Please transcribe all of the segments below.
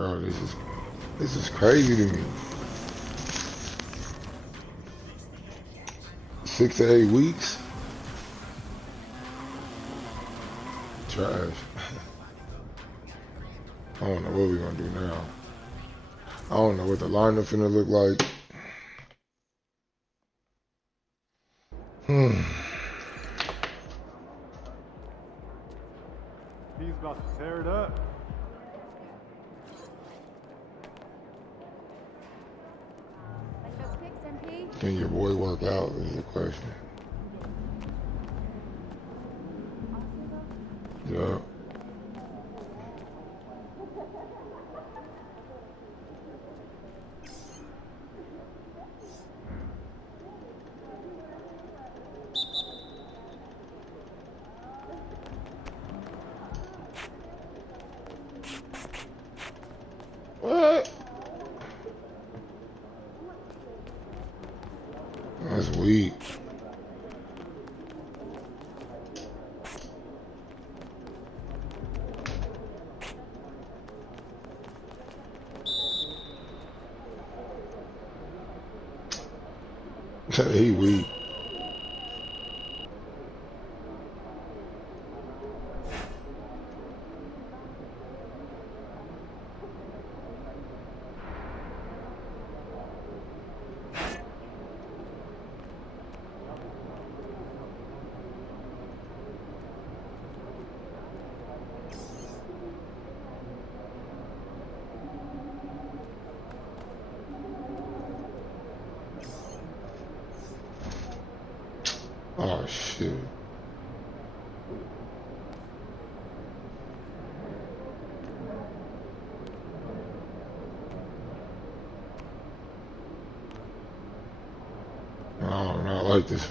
Bro, this is crazy to me. 6 to 8 weeks? Trash. I don't know what we're gonna do now. I don't know what the lineup finna look like. He's about to tear it up. Can your boy work out is the question. Yeah. What? That's weak. He weak. Oh shit. I don't know. I like this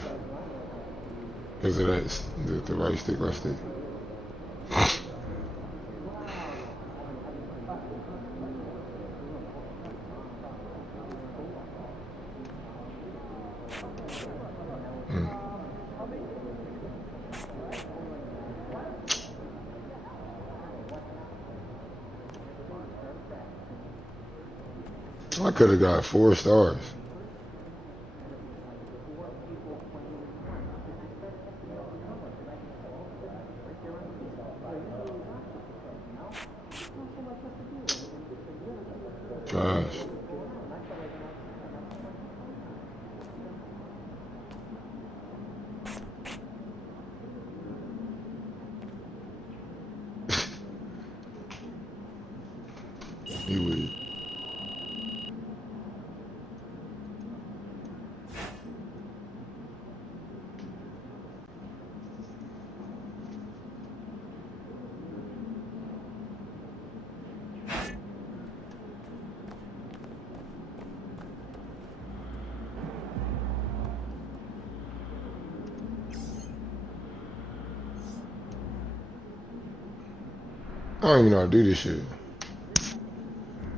because of that the right stick, left stick. I could have got 4 stars. Trash. You weak. I don't even know how to do this shit.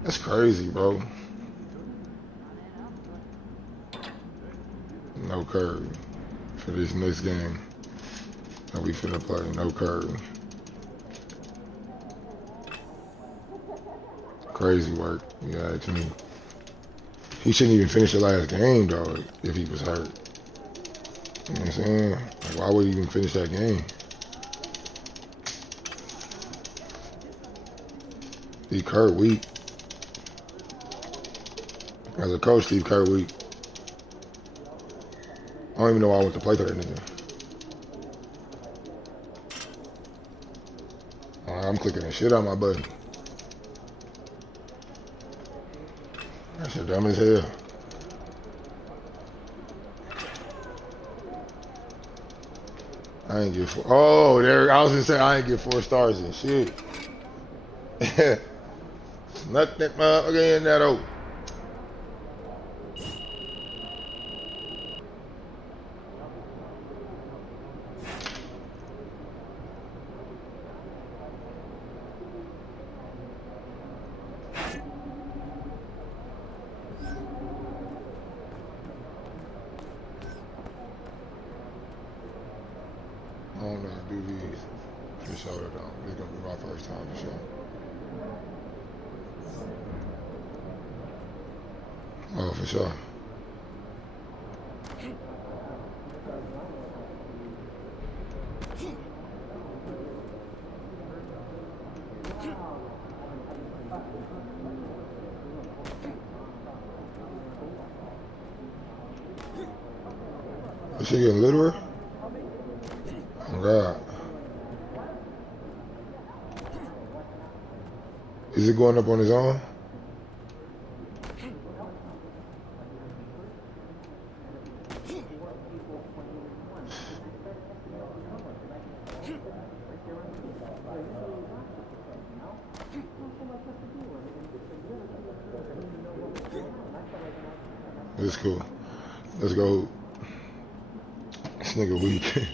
That's crazy, bro. No curve for this next game that we finna play. No curve. Crazy work. Yeah, to me. He shouldn't even finish the last game, dog, if he was hurt. You know what I'm saying? Like, why would he even finish that game? Steve Kerr weak. As a coach, Steve Kerr weak. I don't even know why I went to play for that nigga. I'm clicking the shit out my button. That shit dumb as hell. I ain't get 4. Oh, there. I was gonna say I ain't get 4 stars and shit. Nothing, motherfucker, in that old. I don't know how to do these for sure though. It's gonna be my first time for sure. Oh, for sure. Is she getting littler? Oh, God. Is it going up on his own? It's cool. Let's go. This nigga weak.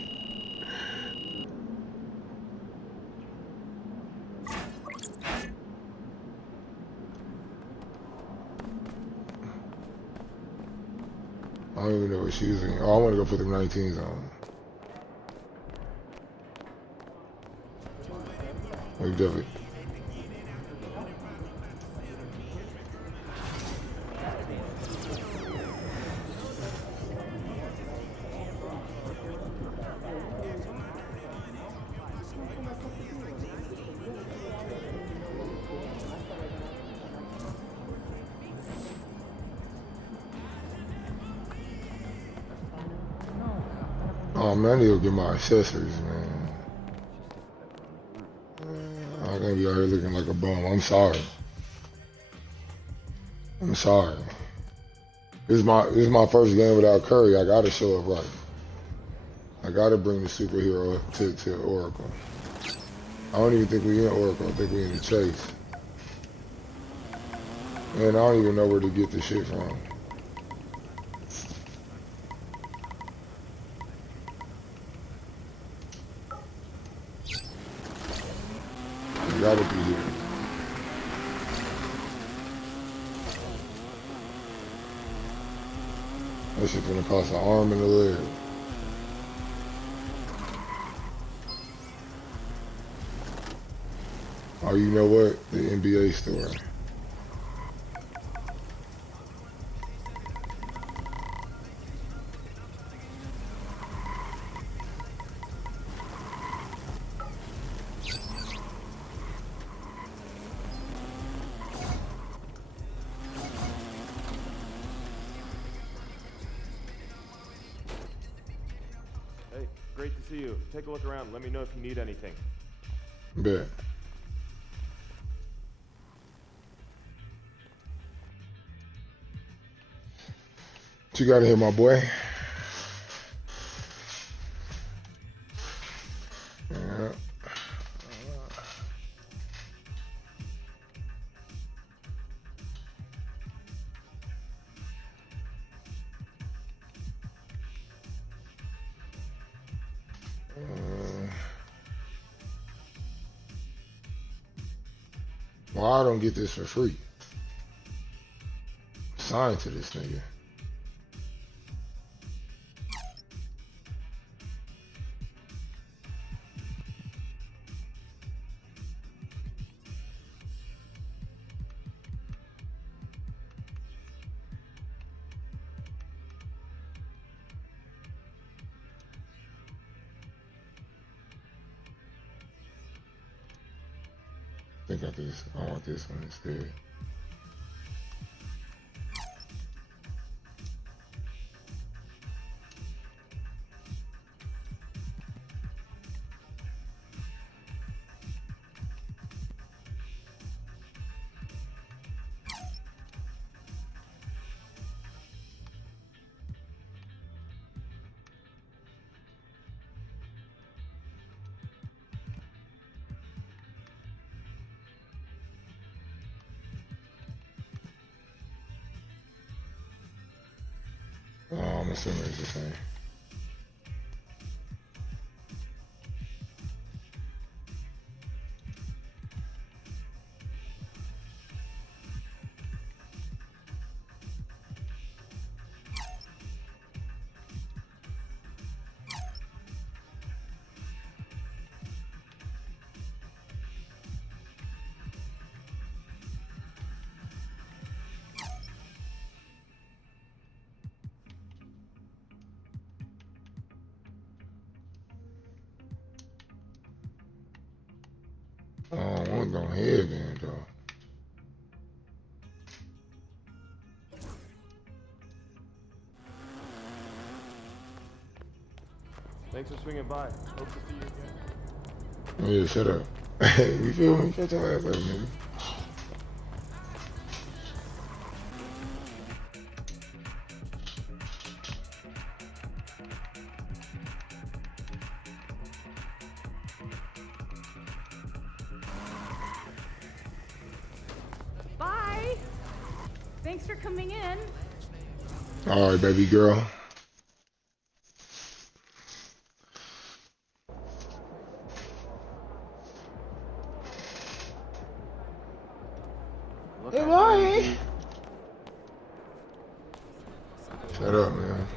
I don't even know what she's in. Oh, I want to go put the 19s on. We definitely. Oh man, I need to get my accessories, man. I'm gonna be out here looking like a bum. I'm sorry. I'm sorry. This is my first game without Curry. I gotta show up right. I gotta bring the superhero up to Oracle. I don't even think we in Oracle. I think we in the Chase. Man, I don't even know where to get the shit from. You gotta be here. That shit gonna cost an arm and a leg. Oh, you know what? The NBA store. Hey, great to see you. Take a look around. Let me know if you need anything. Bet. What you got here, my boy? Yeah. Why I don't get this for free? Sign to this nigga. I think I want this one instead. Oh, I'm assuming it's the same. I don't want no headband though. Thanks for swinging by. Hope to see you again. Yeah, shut up. You feel me? Shut your ass up, nigga. Bye. Thanks for coming in. All right, baby girl. Hey, boy. Shut up, man.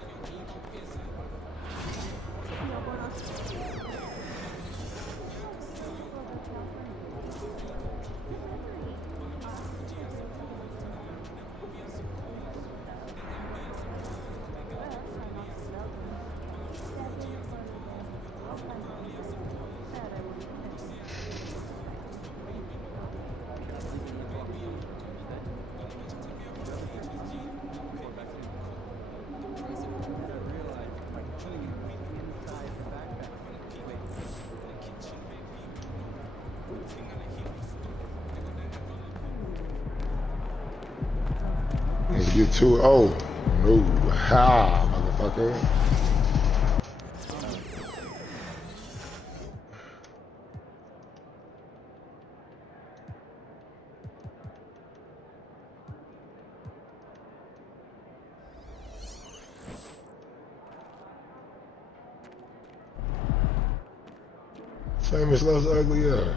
Let's get to it. Oh, no. Ha, motherfucker. Famous loves ugly, yeah.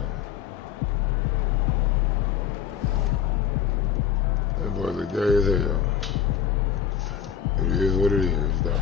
That boy look gay as hell. It is what it is, though.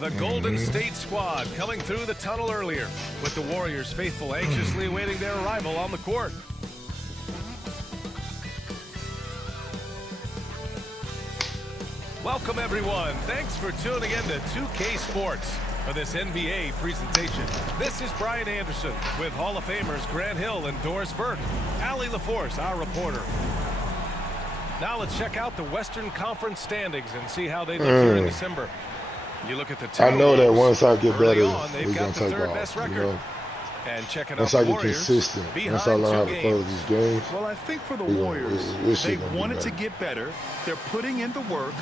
The Golden State squad coming through the tunnel earlier, with the Warriors faithful anxiously awaiting their arrival on the court. Welcome everyone. Thanks for tuning in to 2K Sports for this NBA presentation. This is Brian Anderson with Hall of Famers Grant Hill and Doris Burke. Allie LaForce, our reporter. Now let's check out the Western Conference standings and see how they look here in December. You look at the I know that once I get better, they've got the third best record. You know? And checking once out I the get Warriors, consistent, once I learn how to close these games. Well, I think for the Warriors, they wanted to get better. They're putting in the work.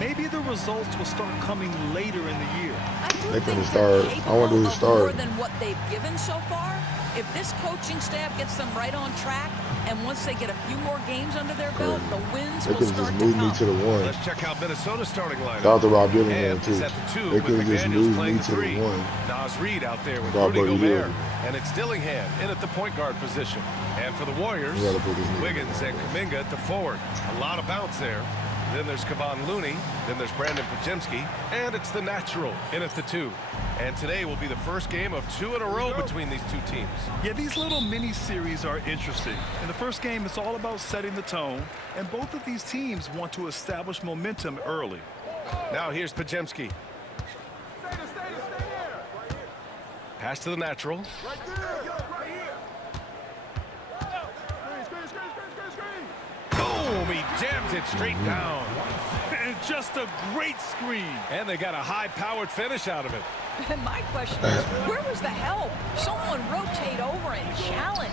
Maybe the results will start coming later in the year. I do They think can start. they're I want to do capable the of start. more than what they've given so far. if this coaching staff gets them right on track, and once they get a few more games under their belt, the wins They will could have start just to moved me come. to the 1. Let's check out Minnesota's starting lineup. Shout out to Rob Dillingham, And too. it's at the 2 They with could have just McDaniels moved playing me the to the 3. 1. Nas Reed out there with Rob Rudy Dillingham. Gobert. And it's Dillingham in at the point guard position. And for the Warriors, You gotta put this nigga Wiggins and Kuminga at the forward. A lot of bounce there. Then there's Kevon Looney. Then there's Brandon Podziemski. And it's the natural in at the 2. And today will be the first game of 2 in a row between these two teams. Yeah, these little mini-series are interesting. In the first game, it's all about setting the tone, and both of these teams want to establish momentum early. Now here's Podziemski. Pass to the natural. Boom! He jams it straight down. And just a great screen. And they got a high-powered finish out of it. And my question is, where was the help? Someone rotate over and challenge.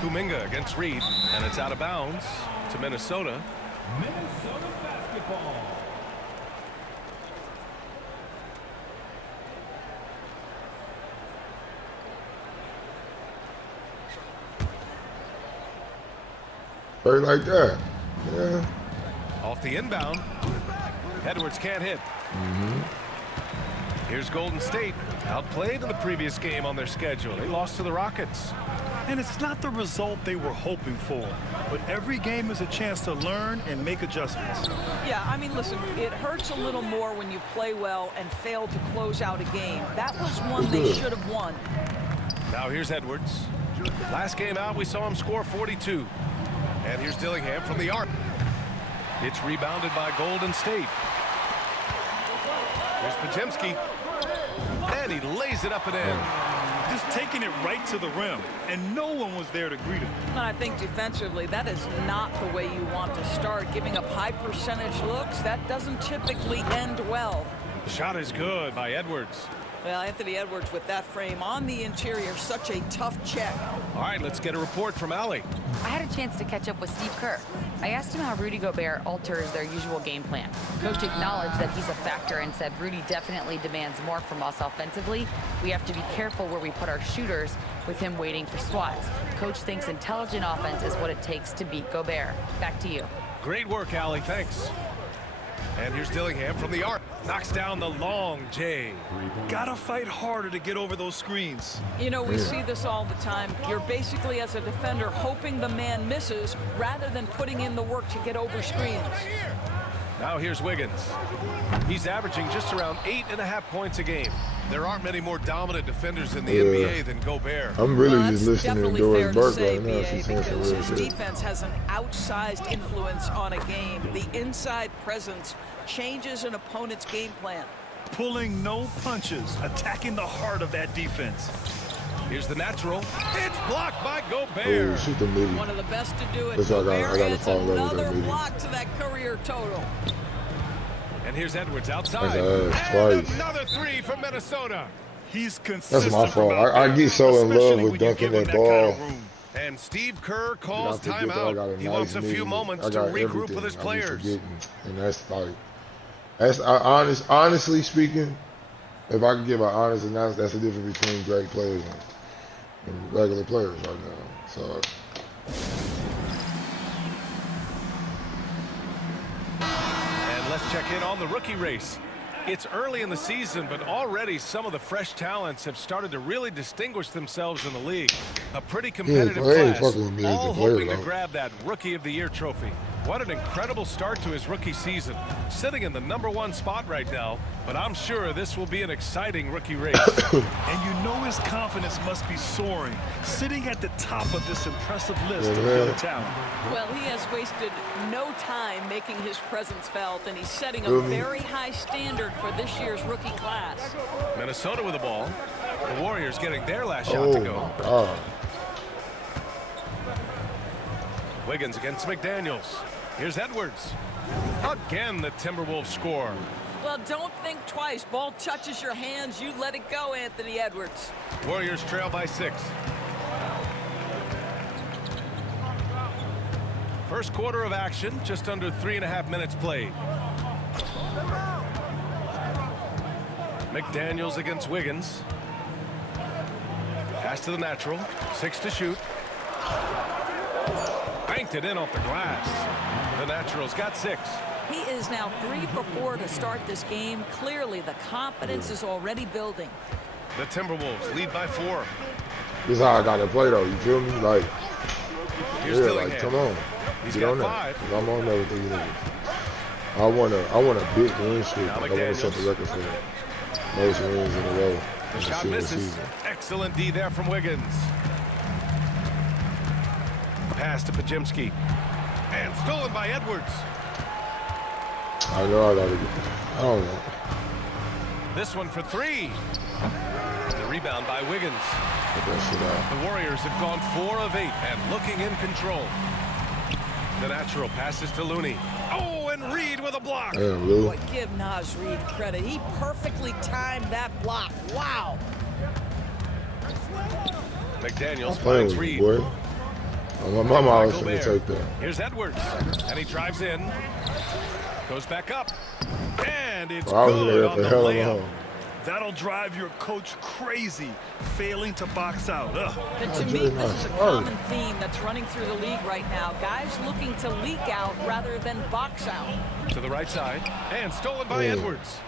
Kuminga against Reed, and it's out of bounds to Minnesota. Minnesota basketball. Straight like that. Yeah. Off the inbound. Edwards can't hit. Here's Golden State. Outplayed in the previous game on their schedule. They lost to the Rockets. And it's not the result they were hoping for, but every game is a chance to learn and make adjustments. Yeah, I mean, listen, it hurts a little more when you play well and fail to close out a game. That was one they should have won. Now here's Edwards. Last game out, we saw him score 42. And here's Dillingham from the arc. It's rebounded by Golden State. Here's Podziemski. And he lays it up and in. Just taking it right to the rim, and no one was there to greet him. And I think defensively, that is not the way you want to start. Giving up high percentage looks, that doesn't typically end well. The shot is good by Edwards. Well, Anthony Edwards with that frame on the interior, such a tough check. All right, let's get a report from Allie. I had a chance to catch up with Steve Kerr. I asked him how Rudy Gobert alters their usual game plan. Coach acknowledged that he's a factor and said Rudy definitely demands more from us offensively. We have to be careful where we put our shooters with him waiting for swats. Coach thinks intelligent offense is what it takes to beat Gobert. Back to you. Great work, Allie. Thanks. And here's Dillingham from the arc. Knocks down the long J. Gotta fight harder to get over those screens. You know, we see this all the time. You're basically, as a defender, hoping the man misses rather than putting in the work to get over screens. Now here's Wiggins. He's averaging just around 8.5 points a game. There aren't many more dominant defenders in the NBA than Gobert. I'm really Well, just that's listening to definitely fair Doris to Burke say, right now. BA, She's saying some because real his shit. defense has an outsized influence on a game. The inside presence changes an opponent's game plan. Pulling no punches, attacking the heart of that defense. Here's the natural. It's blocked by Oh, Gobert. shoot the midi. One of the best to do it. That's why I Gobert gotta adds follow up with that another meeting. block to that career total. And here's Edwards outside. That's And twice. another three from Minnesota. He's consistent. That's my fault. from out I there, get so in love especially with when you dunking give him that kind ball. of room. And Steve Kerr calls I forget that I got timeout. a He nice wants a few meeting. moments I to got regroup everything. with his I be players. forgetting. And that's like, honestly speaking, if I could give an honest analysis, that's the difference between great players and regular players right now. So And let's check in on the rookie race. It's early in the season, but already some of the fresh talents have started to really distinguish themselves in the league. A pretty competitive they ain't class, fucking with me as all a player, hoping to though. grab that Rookie of the Year trophy. What an incredible start to his rookie season. Sitting in the #1 spot right now, but I'm sure this will be an exciting rookie race. And you know his confidence must be soaring, sitting at the top of this impressive list of Yeah. young talent. Well, he has wasted no time making his presence felt, and he's setting a Mhm. very high standard for this year's rookie class. Minnesota with the ball. The Warriors getting their last shot oh to go. my God. Wiggins against McDaniels. Here's Edwards. Again, the Timberwolves score. Well, don't think twice. Ball touches your hands, you let it go, Anthony Edwards. Warriors trail by 6. First quarter of action, just under 3.5 minutes played. McDaniels against Wiggins. Pass to the natural. 6 to shoot. Banked it in off the glass. The natural's got 6. He is now 3 for 4 to start this game. Clearly, the confidence is already building. The Timberwolves lead by 4. This is how I gotta play though. You feel me? Like, Here's yeah, Dillingham. like come on, He's get got on that. 5. I'm on there with these niggas. I want a big win streak. Now Like, I want to set the record for most wins in a row in The the shot single misses. season. Excellent D there from Wiggins. Pass to Pajemski. And stolen by Edwards. I know I gotta get that. I don't know. This one for 3. The rebound by Wiggins. Get that shit out. The Warriors have gone 4 of 8 and looking in control. The natural passes to Looney. Oh, and Reed with a block. Damn, Lou. Boy, give Naz Reid credit. He perfectly timed that block. Wow. McDaniels Playing finds with Reed. you, boy. My mama always Michael gonna Bear. take that. Here's Edwards. And he drives in. Goes back up. And it's I was good there on for the hell of a layup. home. That'll drive your coach crazy, failing to box out. Ugh. But to me, this is a common theme that's running through the league right now. Guys looking to leak out rather than box out. To the right side. And stolen by Yeah. Edwards.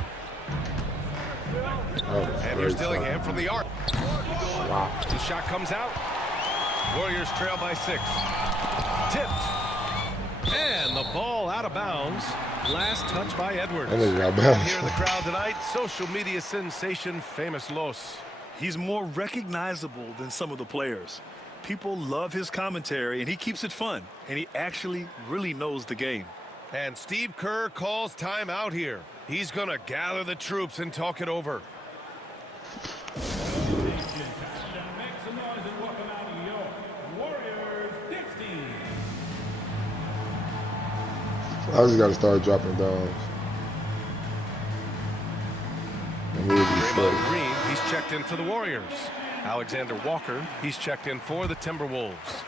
That was And here's great Dillingham shot. from the arc. Wow. The shot comes out. Warriors trail by 6. Tipped. And the ball out of bounds. Last touch by Edwards. That nigga got bounced. Here in the crowd tonight, social media sensation Famous Los. He's more recognizable than some of the players. People love his commentary, and he keeps it fun. And he actually really knows the game. And Steve Kerr calls timeout here. He's going to gather the troops and talk it over. Make some noise and welcome out your Warriors Dixie. I just gotta start dropping downs. And we'll be Draymond straight. Green, he's checked in for the Warriors. Alexander Walker, he's checked in for the Timberwolves.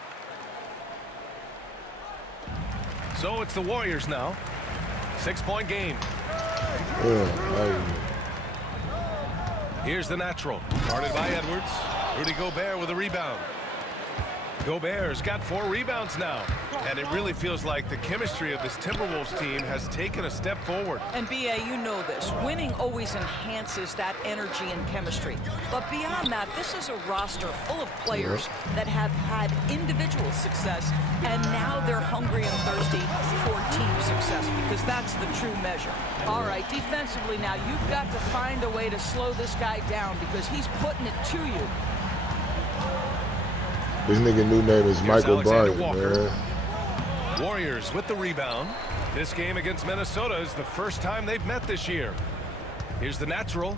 So it's the Warriors now. 6-point game. Yeah, Here's the natural. Guarded by Edwards. Rudy Gobert with a rebound. Gobert's got 4 rebounds now. And it really feels like the chemistry of this Timberwolves team has taken a step forward. And B.A., you know this. Winning always enhances that energy and chemistry. But beyond that, this is a roster full of players that have had individual success, and now they're hungry and thirsty for team success, because that's the true measure. All right, defensively now, you've got to find a way to slow this guy down, because he's putting it to you. This nigga new name is Here's Michael Alexander Bryant, Walker. man. Warriors with the rebound. This game against Minnesota is the first time they've met this year. Here's the natural.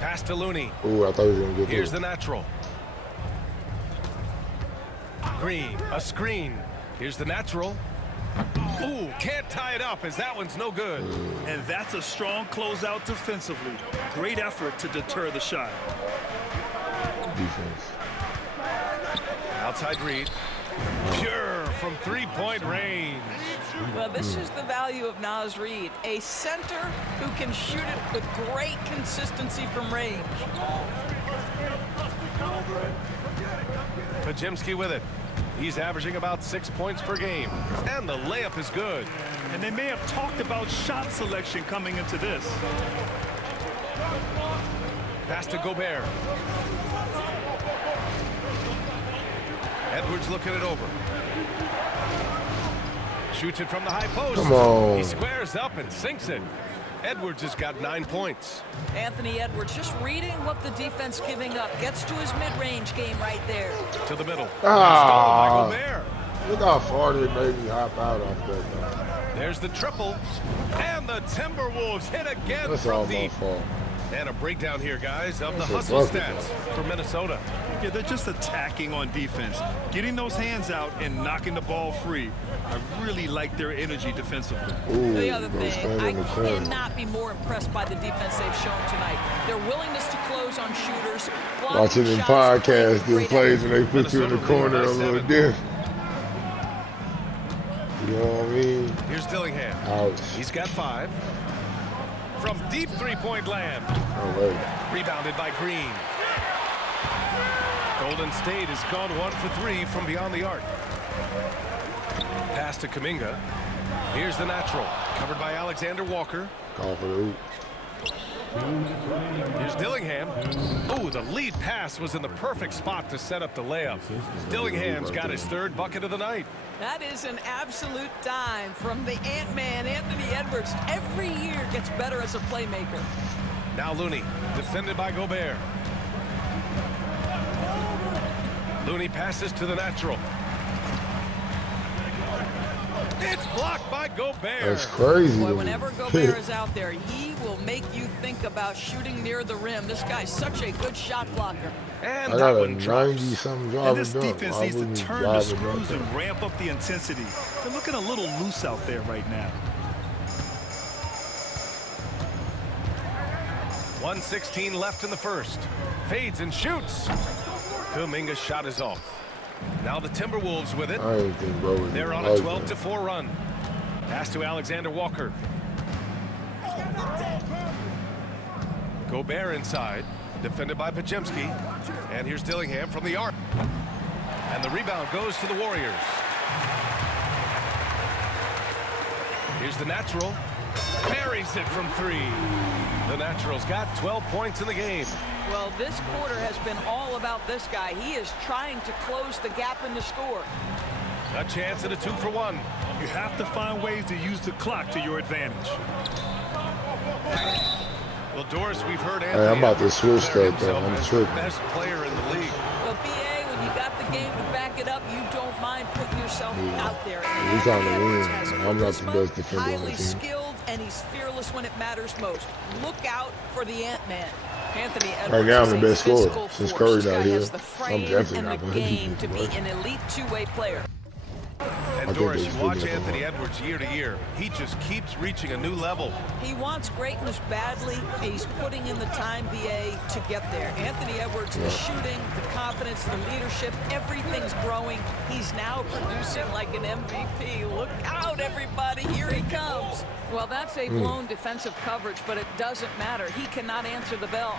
Pass to Looney. Ooh, I thought he was gonna get Here's that. the natural. Green, a screen. Here's the natural. Ooh, can't tie it up as that one's no good. And that's a strong closeout defensively. Great effort to deter the shot. Defense. Outside Reed. Pure from 3-point range. Well, this is the value of Naz Reid, a center who can shoot it with great consistency from range. Pajemski with it. He's averaging about 6 points per game. And the layup is good. And they may have talked about shot selection coming into this. Pass to Gobert. Edwards looking it over. Shoots it from the high post. Come on. He squares up and sinks it. Edwards has got 9 points. Anthony Edwards just reading what the defense giving up. Gets to his mid-range game right there. To the middle. Ah. Stolen by Gobert. Look how far they made me hop out off that, though. There's the triple. And the Timberwolves hit again That's from all my deep. fault. And a breakdown here, guys, of the That's a hustle bucket, stats for Minnesota. Yeah, they're just attacking on defense. Getting those hands out and knocking the ball free. I really like their energy defensively. Ooh, The other go thing, stand I in the corner. cannot be more impressed by the defense they've shown tonight. Their willingness to close on shooters. Watching them podcasts, them plays when they put you in the corner a little different. You know what I mean? Here's Dillingham. Ouch. He's got 5. From deep 3-point land. Oh, wait. Rebounded by Green. Golden State has gone 1 for 3 from beyond the arc. Pass to Kuminga. Here's the natural, covered by Alexander Walker. Call for the hoop. Here's Dillingham. Oh, the lead pass was in the perfect spot to set up the layup. Dillingham's got his 3rd bucket of the night. That is an absolute dime from the Ant-Man, Anthony Edwards. Every year gets better as a playmaker. Now Looney, defended by Gobert. Looney passes to the natural. It's blocked by Gobert. That's crazy. Boy, whenever Gobert is out there, he will make you think about shooting near the rim. This guy's such a good shot blocker. And I that got a one drops. 90-something And drive this and dunk. defense Why needs to wouldn't he turn drive the and screws dunk and ramp up the intensity. They're looking a little loose out there right now. 1:16 left in the first. Fades and shoots. Kuminga's shot is off. Now the Timberwolves with it. I ain't think bro was They're on a like 12-4 run. Pass to Alexander Walker. Gobert inside, defended by Podziemski. And here's Dillingham from the arc. And the rebound goes to the Warriors. Here's the natural. Buries it from 3. The natural's got 12 points in the game. Well, this quarter has been all about this guy. He is trying to close the gap in the score. A chance at a 2-for-1. You have to find ways to use the clock to your advantage. Well, Doris, we've heard Hey, I'm about to switch that, though. I'm the tripping. best player in the league. Well, BA, when you got the game to back it up, you don't mind putting yourself out there. We trying to win. Has I'm not the charisma, best defender on the highly team. skilled, and he's fearless when it matters most. Look out for the Ant-Man. Anthony Edwards Right now, I'm is the a best scorer. physical Since force. Curry This not guy here, has the I'm frame definitely and not the gonna beat game to be him. an elite two-way player. And think Doris, it's you good watch to come Anthony on. Edwards year to year. He just keeps reaching a new level. He wants greatness badly. He's putting in the time, BA, to get there. Anthony Edwards, the shooting, the confidence, the leadership, everything's growing. He's now producing like an MVP. Look out, everybody. Here he comes. Well, that's a blown defensive coverage, but it doesn't matter. He cannot answer the bell.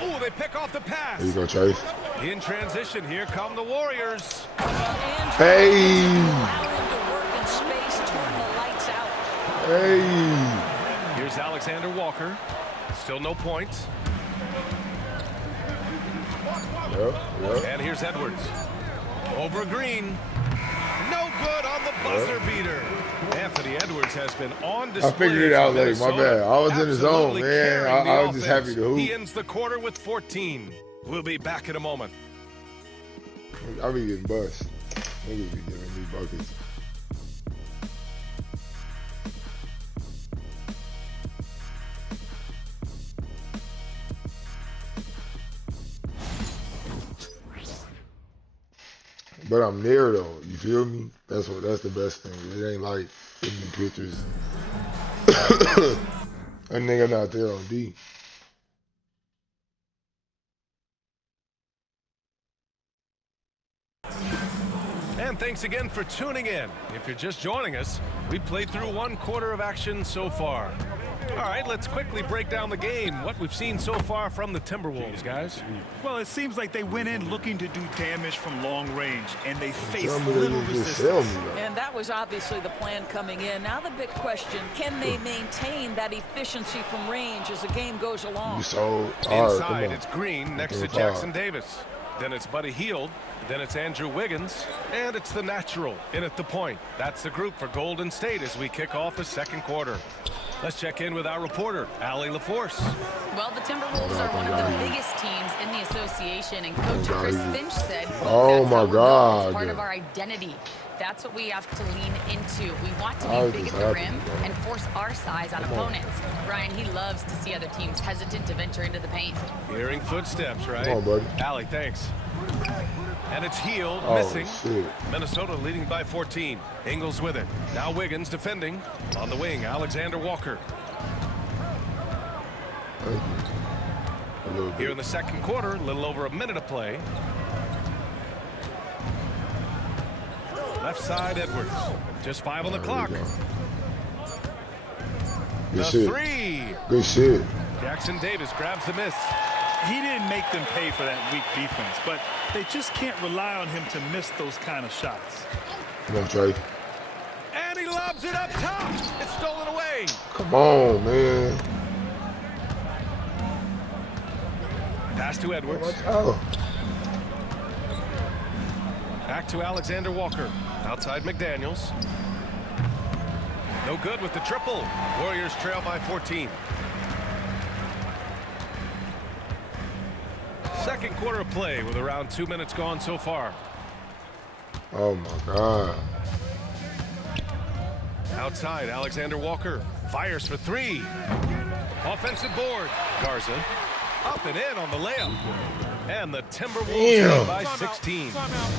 Oh, they pick off the pass. There you go, Chase. In transition, here come the Warriors. Hey! Allow him to work in space, turn the lights out. Hey! Here's Alexander Walker. Still no points. Yep, yep. And here's Edwards. Over Green. No good on the buzzer beater. Anthony Edwards has been on display. I figured it out for late. My Minnesota. bad. I was in the zone, Absolutely man. carrying the I was just offense. happy to hoop. He ends the quarter with 14. We'll be back in a moment. I be getting bust. Niggas be giving me buckets. But I'm there though. You feel me? That's the best thing. It ain't like in the pictures. That nigga not there on D. And thanks again for tuning in. If you're just joining us, we played through 1 quarter of action so far. All right, let's quickly break down the game. What we've seen so far from the Timberwolves, guys. Well, it seems like they went in looking to do damage from long range, and they faced Tell me they little didn't just sell resistance. me though. And that was obviously the plan coming in. Now the big question, can they maintain that efficiency from range as the game goes along? You so hard. Come Inside, on. it's Green next to Come on. Jackson Davis. Then it's Buddy Hield. Then it's Andrew Wiggins. And it's the natural in at the point. That's the group for Golden State as we kick off the 2nd quarter. Let's check in with our reporter, Allie LaForce. Well, the Timberwolves are one of the biggest teams in the association, and Coach Chris Finch said, Oh, that's my how we'll know. God. It's part of our identity. That's what we have to lean into. We want to I be was big just at the happy, rim bro. and force our size on opponents. Brian, he loves to see other teams hesitant to venture into the paint. Hearing footsteps, right? Come on, buddy. Allie, thanks. And it's Hield Oh, missing. shit. Minnesota leading by 14. Ingles with it. Now Wiggins defending. On the wing, Alexander Walker. Thank you. A little Here in bit. the 2nd quarter, a little over a minute of play. Left side, Edwards. Just 5 on the There we clock. go. The Good shit. 3. Good shit. Jackson Davis grabs the miss. He didn't make them pay for that weak defense, but they just can't rely on him to miss those kind of shots. Come on, Trey. And he lobs it up top. It's stolen away. Come on, man. Pass to Edwards. Oh. Back to Alexander Walker. Outside McDaniels. No good with the triple. Warriors trail by 14. Second quarter of play with around 2 minutes gone so far. Oh, my God. Outside, Alexander Walker fires for three. Offensive board. Garza up and in on the layup. And the Timberwolves lead by 16.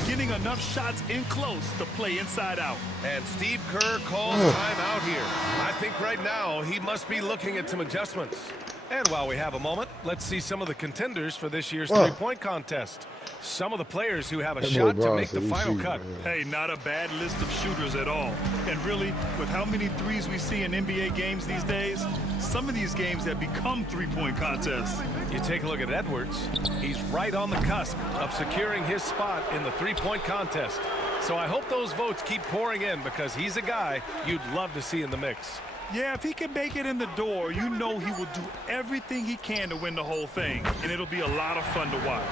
Getting enough shots in close to play inside out. And Steve Kerr calls timeout here. I think right now he must be looking at some adjustments. And while we have a moment, let's see some of the contenders for this year's three-point contest. Some of the players who have a shot to make the final cut. Hey, not a bad list of shooters at all. And really, with how many threes we see in NBA games these days, some of these games have become three-point contests. You take a look at Edwards. He's right on the cusp of securing his spot in the three-point contest. So I hope those votes keep pouring in because he's a guy you'd love to see in the mix. Yeah, if he can make it in the door, you know he will do everything he can to win the whole thing, and it'll be a lot of fun to watch.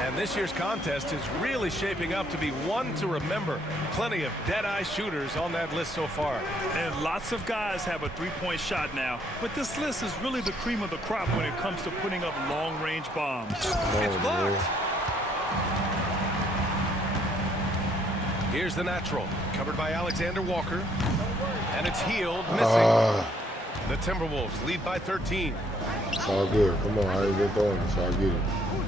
And this year's contest is really shaping up to be one to remember. Plenty of dead-eye shooters on that list so far. And lots of guys have a three-point shot now, but this list is really the cream of the crop when it comes to putting up long-range bombs. It's blocked. Here's the natural, covered by Alexander Walker. And it's healed, missing. The Timberwolves lead by 13. It's all good. Come on, I ain't been throwing it, so I get it.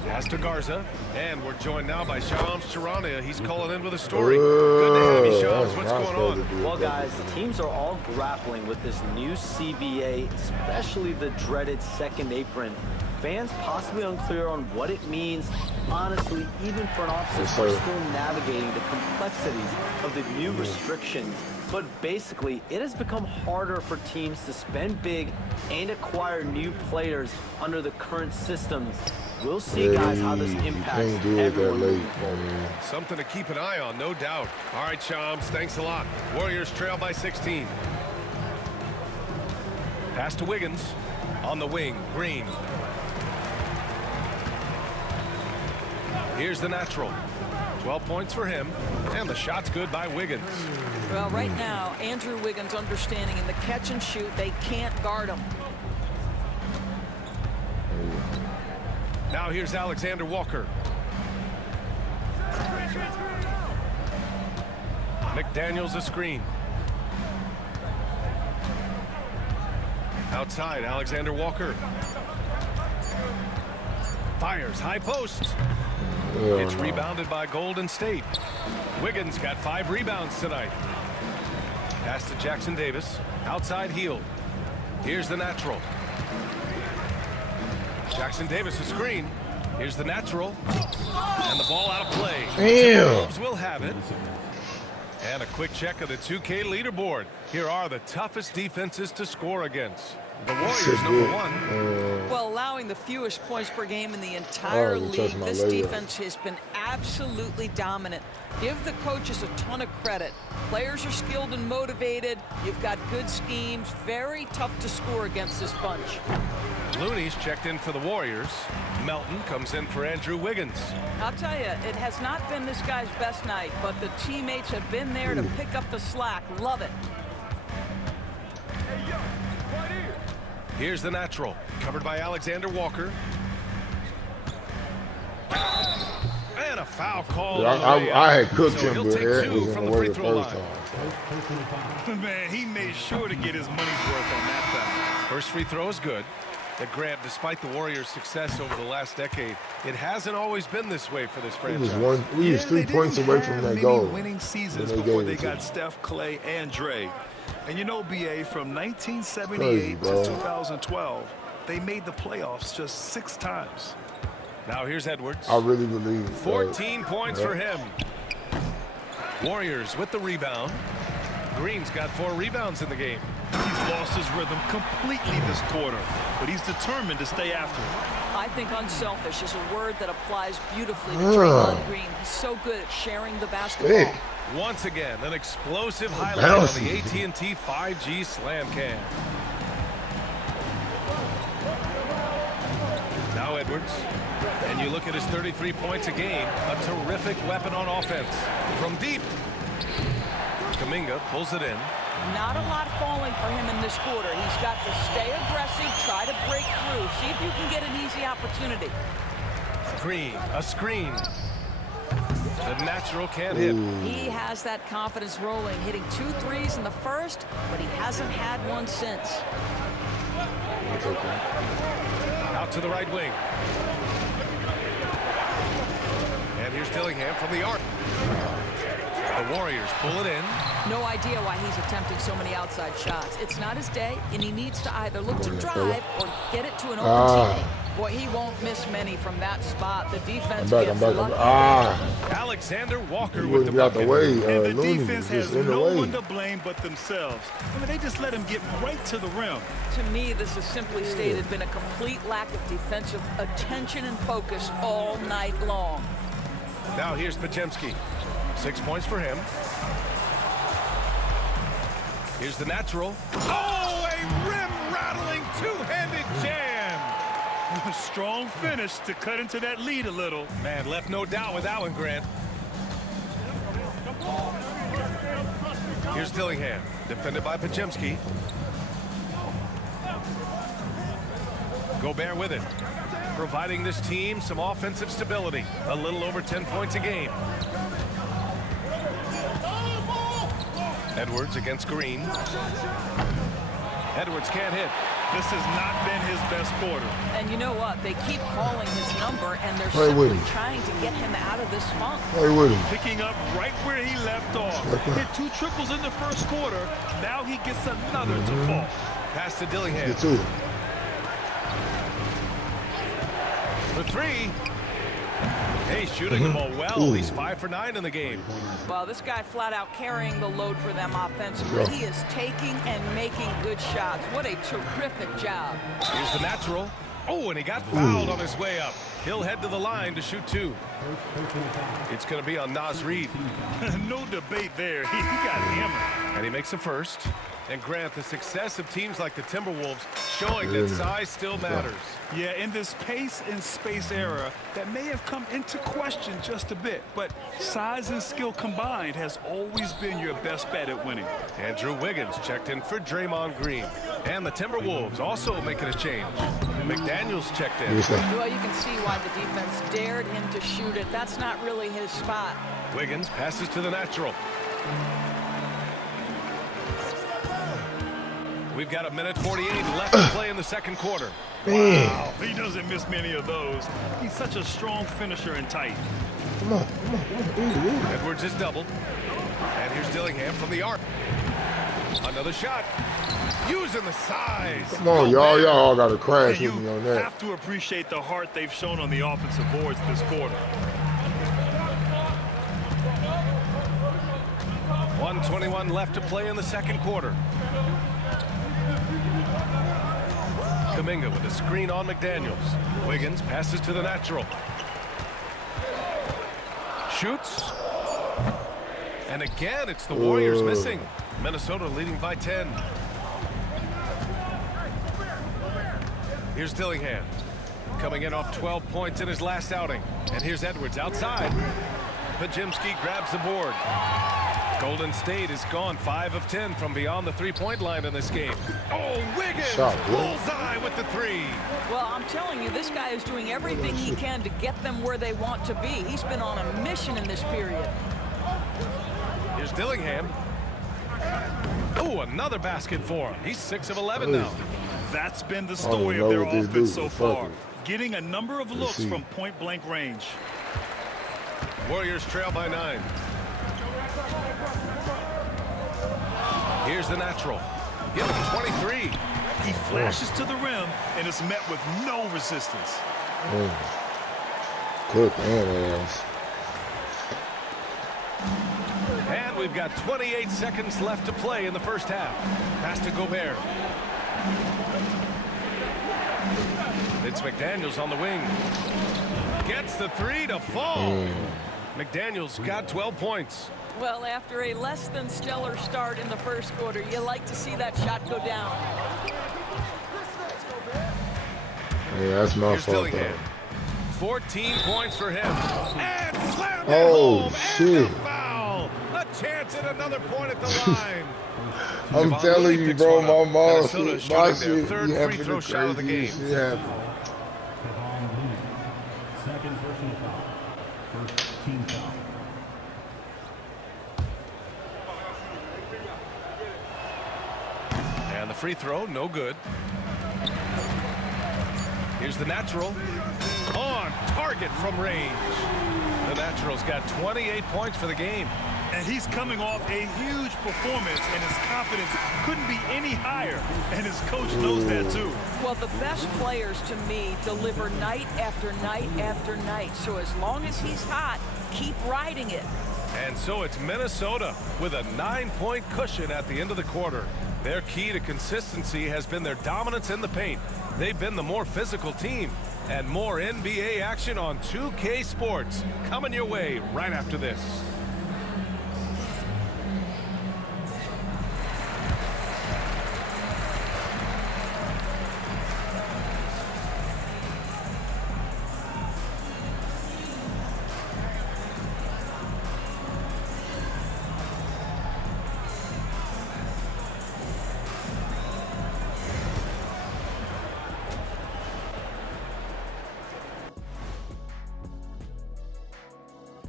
Pass to Garza. And we're joined now by Shams Charania. He's calling in with a story. Good to have you, Shams. What's going on? Well, guys, teams are all grappling with this new CBA, especially the dreaded second apron. Fans possibly unclear on what it means. Honestly, even front offices are still navigating the complexities of the new restrictions. But basically, it has become harder for teams to spend big and acquire new players under the current systems. We'll see, guys, how this impacts everyone. Something to keep an eye on, no doubt. All right, Shams, thanks a lot. Warriors trail by 16. Pass to Wiggins. On the wing, Green. Here's the natural. 12 points for him. And the shot's good by Wiggins. Well, right now, Andrew Wiggins understanding in the catch and shoot, they can't guard him. Now here's Alexander Walker. McDaniels a screen. Outside, Alexander Walker. Fires, high post. It's rebounded by Golden State. Wiggins got 5 rebounds tonight. Pass to Jackson Davis. Outside Hield. Here's the natural. Jackson Davis a screen. Here's the natural. And the ball out of play. Timberwolves will have it. And a quick check of the 2K leaderboard. Here are the toughest defenses to score against. The Warriors, #1. Well, allowing the fewest points per game in the entire league, this defense has been absolutely dominant. Give the coaches a ton of credit. Players are skilled and motivated. You've got good schemes. Very tough to score against this bunch. Looney's checked in for the Warriors. Melton comes in for Andrew Wiggins. I'll tell you, it has not been this guy's best night, but the teammates have been there to pick up the slack. Love it. Here's the natural, covered by Alexander Walker. And a foul call. I had cooked so him, but Eric was from in the the free throw line. Man, he made sure to get his money's worth on that foul. First free throw is good. But Grant, despite the Warriors' success over the last decade, it hasn't always been this way for this franchise. We was 3 points away from that goal. Winning seasons before they got Steph, Clay, and Dre. And you know, BA, from 1978 to 2012, they made the playoffs just 6 times. Now here's Edwards. I really believe 14 points for him. Warriors with the rebound. Green's got 4 rebounds in the game. He's lost his rhythm completely this quarter, but he's determined to stay after it. I think unselfish is a word that applies beautifully to Draymond Green. He's so good at sharing the basketball. Once again, an explosive highlight on the AT&T 5G Slam Cam. Now Edwards. And you look at his 33 points a game, a terrific weapon on offense. From deep, Kuminga pulls it in. Not a lot falling for him in this quarter. He's got to stay aggressive, try to break through, see if you can get an easy opportunity. Green, a screen. The natural can't hit. He has that confidence rolling, hitting 2 threes in the first, but he hasn't had one since. Out to the right wing. And here's Dillingham from the arc. The Warriors pull it in. No idea why he's attempting so many outside shots. It's not his day, and he needs to either look to drive or get it to an open teammate. Boy, he won't miss many from that spot. The defense gets lucky. Alexander Walker with the bucket. And the defense has no one to blame but themselves. I mean, they just let him get right to the rim. To me, this has simply stated been a complete lack of defensive attention and focus all night long. Now here's Podziemski. 6 points for him. Here's the natural. Oh, a rim-rattling two-handed jam. Strong finish to cut into that lead a little. Man, left no doubt with that one, Grant. Here's Dillingham, defended by Podziemski. Gobert with it, providing this team some offensive stability. A little over 10 points a game. Edwards against Green. Edwards can't hit. This has not been his best quarter. And you know what? They keep calling his number, and they're simply trying to get him out of this funk. Picking up right where he left off. Hit 2 triples in the first quarter. Now he gets another to fall. Pass to Dillingham. For 3. Hey, shooting the ball well. He's 5 for 9 in the game. Well, this guy flat out carrying the load for them offensively. He is taking and making good shots. What a terrific job. Here's the natural. Oh, and he got fouled on his way up. He'll head to the line to shoot 2. It's going to be on Naz Reid. No debate there. He got hammered. And he makes a first. And Grant, the success of teams like the Timberwolves showing that size still matters. Yeah, in this pace and space era, that may have come into question just a bit, but size and skill combined has always been your best bet at winning. Andrew Wiggins checked in for Draymond Green. And the Timberwolves also making a change. McDaniels checked in. Well, you can see why the defense dared him to shoot it. That's not really his spot. Wiggins passes to the natural. We've got 1:48 left to play in the second quarter. Wow, he doesn't miss many of those. He's such a strong finisher and tight. Edwards is doubled. And here's Dillingham from the arc. Another shot. Using the size. Come on, y'all all got to crash with me on that. You have to appreciate the heart they've shown on the offensive boards this quarter. 1:21 left to play in the second quarter. Kuminga with a screen on McDaniels. Wiggins passes to the natural. Shoots. And again, it's the Warriors missing. Minnesota leading by 10. Here's Dillingham. Coming in off 12 points in his last outing. And here's Edwards outside. Podziemski grabs the board. Golden State is gone 5 of 10 from beyond the three-point line in this game. Oh, Wiggins! Bullseye with the 3. Well, I'm telling you, this guy is doing everything he can to get them where they want to be. He's been on a mission in this period. Here's Dillingham. Oh, another basket for him. He's 6 of 11 now. That's been the story of their offense so far. Getting a number of looks from point-blank range. Warriors trail by 9. Here's the natural. Give him 23. He flashes to the rim and is met with no resistance. Quick and ass. And And we've got 28 seconds left to play in the first half. Pass to Gobert. It's McDaniels on the wing. Gets the three to fall. McDaniels got 12 points. Well, after a less than stellar start in the first quarter, you like to see that shot go down. Yeah, that's my Here's fault. Dillingham. 14 points for him. And slammed it Oh, home. shit. And a foul. A chance at another point at the line. I'm Javon telling Lee you, picks bro, one my up. mom, Minnesota my shooting their shit, third you free having throw the shot of the game. craziest shit happen. Javon Lee. Second personal foul. First team foul. And the free throw, no good. Here's the natural. On target from range. The natural's got 28 points for the game. And he's coming off a huge performance, and his confidence couldn't be any higher. And his coach knows that, too. Well, the best players, to me, deliver night after night after night. So as long as he's hot, keep riding it. And so it's Minnesota with a 9-point cushion at the end of the quarter. Their key to consistency has been their dominance in the paint. They've been the more physical team. And more NBA action on 2K Sports coming your way right after this.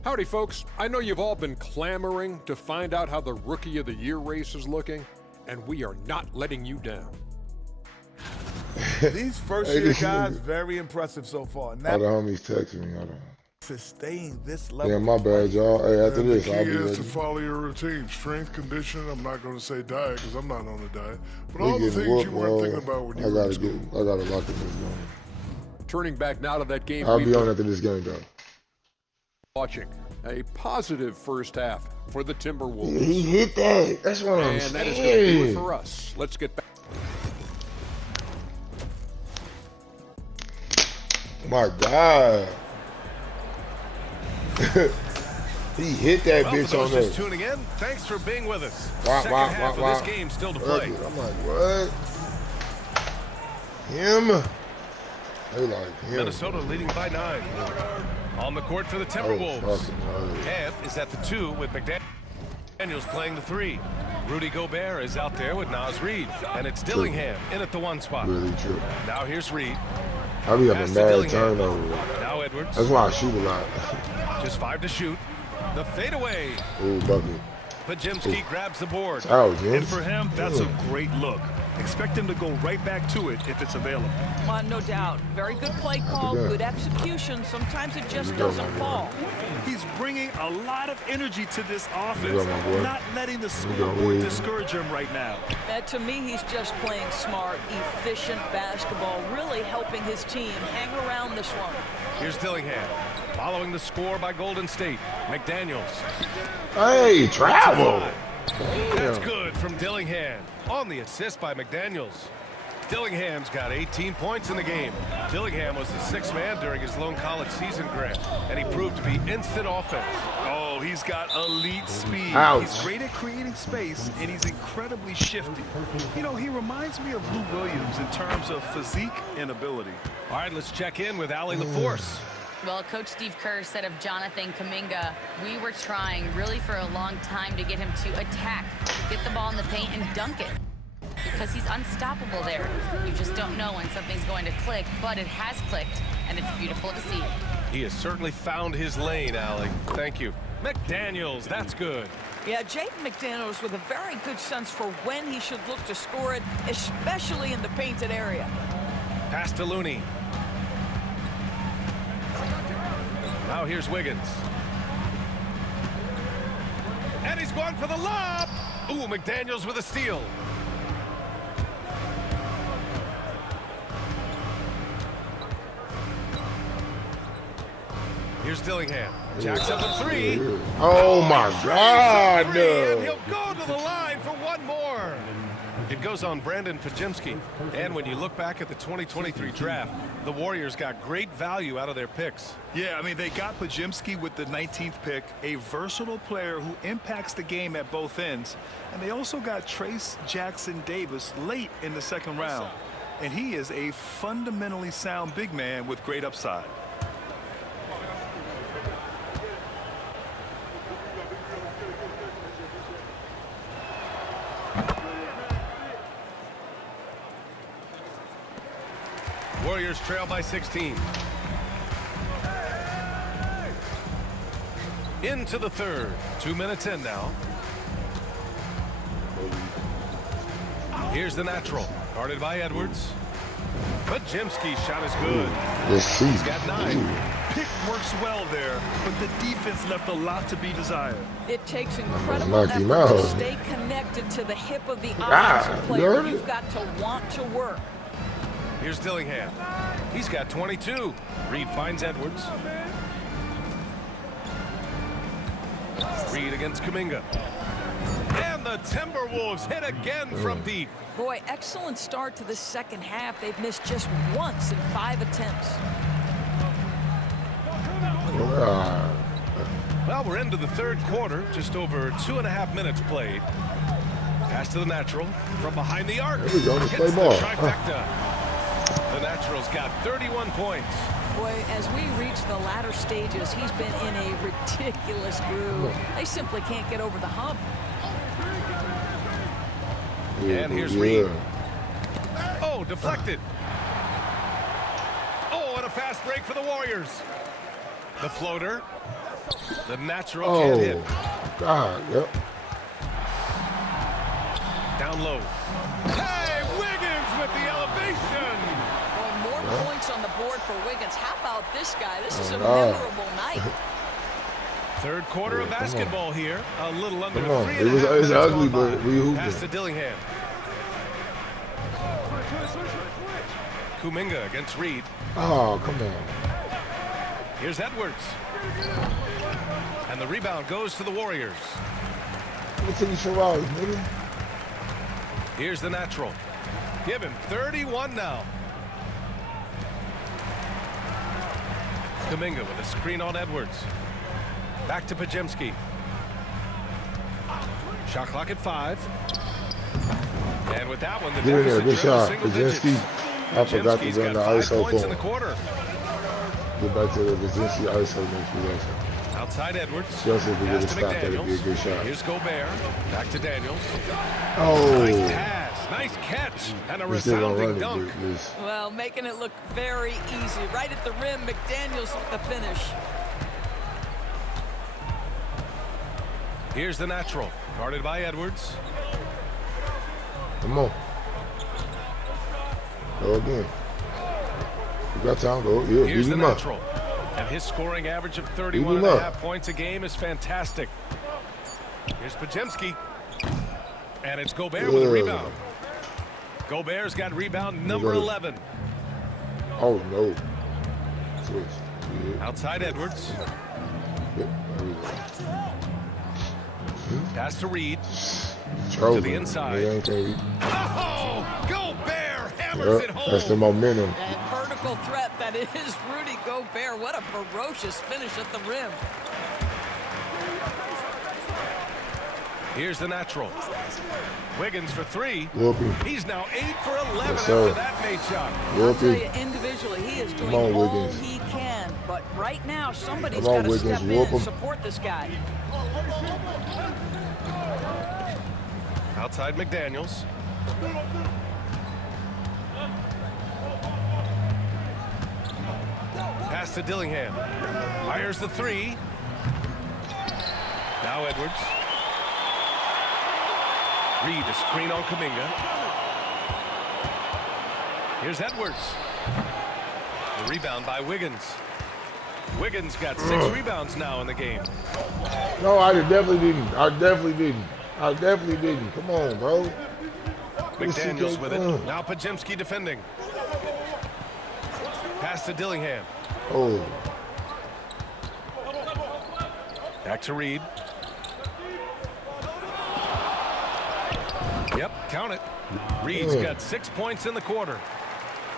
Howdy, folks. I know you've all been clamoring to find out how the Rookie of the Year race is looking, and we are not letting you down. These first-year guys, very impressive so far. Now, All the homies texting me. Hold on. sustain this level. Yeah, my bad, y'all. Hey, after And this, the I'll key be is ready. to follow your routine. Strength, conditioning. I'm not going to say diet because I'm not on a diet. But We all the getting things whooped, you weren't bro. thinking about when you I were gotta in school. I gotta lock in this game. Turning back now to that game I'll we've be on been after this game, though. watching. A positive first half for the Timberwolves. He hit that. That's what I'm And saying. that is going to do it for us. Let's get back. My God. He hit that Well, bitch for those on just that. tuning in, thanks for being with us. Wow, Second wow, half wow, of this wow. game still to play. I'm like, what? Him? They like him. Minnesota leading by 9. On the court for the Timberwolves. Camp is at the 2 with McDaniels playing the 3. Rudy Gobert is out there with Naz Reid. And it's Dillingham in at the 1 spot. Really true. Now here's Reid. I be Pass having to bad Dillingham. turnovers. Now Edwards. That's why I shoot a lot. Just 5 to shoot. The fadeaway. Ooh, bucket. Pajemski grabs the board. Out, James. And for him, that's a great look. Expect him to go right back to it if it's available. No doubt. Very good play call, Yeah. good execution. Sometimes it just Here we go, doesn't my boy. fall. He's bringing a lot of energy to this Here offense, we go, my boy. not letting the Here we go, scoreboard Reed. discourage him right now. To me, he's just playing smart, efficient basketball, really helping his team hang around this one. Here's Dillingham. Following the score by Golden State. McDaniels. Hey, travel. That's Damn. good from Dillingham. On the assist by McDaniels. Dillingham's got 18 points in the game. Dillingham was the 6th man during his lone college season, Grant, and he proved to be instant offense. Oh, he's got elite speed. Ouch. He's great at creating space, and he's incredibly shifty. You know, he reminds me of Lou Williams in terms of physique and ability. All right, let's check in with Allie LaForce. Well, Coach Steve Kerr said of Jonathan Kuminga, we were trying really for a long time to get him to attack, get the ball in the paint and dunk it. Because he's unstoppable there. You just don't know when something's going to click, but it has clicked, and it's beautiful to see. He has certainly found his lane, Allie. Thank you. McDaniels, that's good. Yeah, Jaden McDaniels with a very good sense for when he should look to score it, especially in the painted area. Pass to Looney. Now here's Wiggins. And he's going for the lob. Ooh, McDaniels with a steal. Here's Dillingham. Jacks up a three. Oh my God, And no. he'll go to the line for one more. It goes on Brandon Pajemski. And when you look back at the 2023 draft, the Warriors got great value out of their picks. Yeah, I mean, they got Pajemski with the 19th pick, a versatile player who impacts the game at both ends. And they also got Trace Jackson Davis late in the second round. And he is a fundamentally sound big man with great upside. Warriors trail by 16. Into the third. 2 minutes in now. Here's the natural. Guarded by Edwards. Pajemski's shot is good. He's got 9. Pick works well there, but the defense left a lot to be desired. It takes incredible effort to stay connected to the hip of the offensive player. You've got to want to work. Here's Dillingham. He's got 22. Reed finds Edwards. Reed against Kuminga. And the Timberwolves hit again from deep. Boy, excellent start to the second half. They've missed just once in 5 attempts. Well, we're into the third quarter. Just over 2.5 minutes played. Pass to the natural from behind the arc. There we go. Let's Hits play ball. the trifecta. The Naturals got 31 points. Boy, as we reach the latter stages, he's been in a ridiculous groove. They simply can't get over the hump. And here's Reed. Oh, deflected. Oh, and a fast break for the Warriors. The floater. The natural can't hit. God, yep. Down low. Hey, Wiggins with the elevation. Boy, more points on the board for Wiggins. How about this guy? This is a memorable night. Third quarter of basketball here. A little under 3.5 It was minutes ugly, gone but by. we hooped Pass it. to Dillingham. Kuminga against Reed. Oh, come on. Here's Edwards. And the rebound goes to the Warriors. Let me take you some hours, nigga. Here's the natural. Give him 31 now. Kuminga with a screen on Edwards. Back to Pajemski. Shot clock at 5. And with that one, the Get in there, deficit good goes shot. single Pajemski. digits. I forgot to Pajemski's run the got 5 ISO points for in the him. quarter. Get back to the Pajemski ISO next possession. Outside Edwards. Just if we get a Pass to stop, that'd be a McDaniels. good shot. Here's Gobert. Back to Daniels. Oh. Nice pass. Nice catch. And a We still gonna resounding run it, dunk. this. Well, making it look very easy. Right at the rim, McDaniels with the finish. Here's the natural. Guarded by Edwards. Come on. Go again. You got time, go. Yeah, Here's beat the him up. natural. And his scoring average of 31.5 points a game is fantastic. Here's Pajemski. And it's Gobert with a rebound. Gobert's got rebound number 11. Oh, no. Switch. Yeah. Outside Edwards. Yeah, there we go. Pass to Reed. Charles, To the inside. Oh, Gobert hammers it home. That's the momentum. That vertical threat that is Rudy Gobert. What a ferocious finish at the rim. Here's the natural. Wiggins for 3. Whoopie. He's now 8 for 11 Yes, after sir. that Nate shot. I'll tell you, individually, he is doing on, all Wiggins. he can. But right now, somebody's Come on, got to Wiggins, step whoop in him. and support this guy. Outside McDaniels. Pass to Dillingham. Fires the 3. Now Edwards. Reed a screen on Kuminga. Here's Edwards. The rebound by Wiggins. Wiggins got 6 rebounds now in the game. No, I definitely didn't. I definitely didn't. Come on, bro. McDaniels with it. Now Pajemski defending. Pass to Dillingham. Oh. Back to Reed. Yep, count it. Reed's got 6 points in the quarter.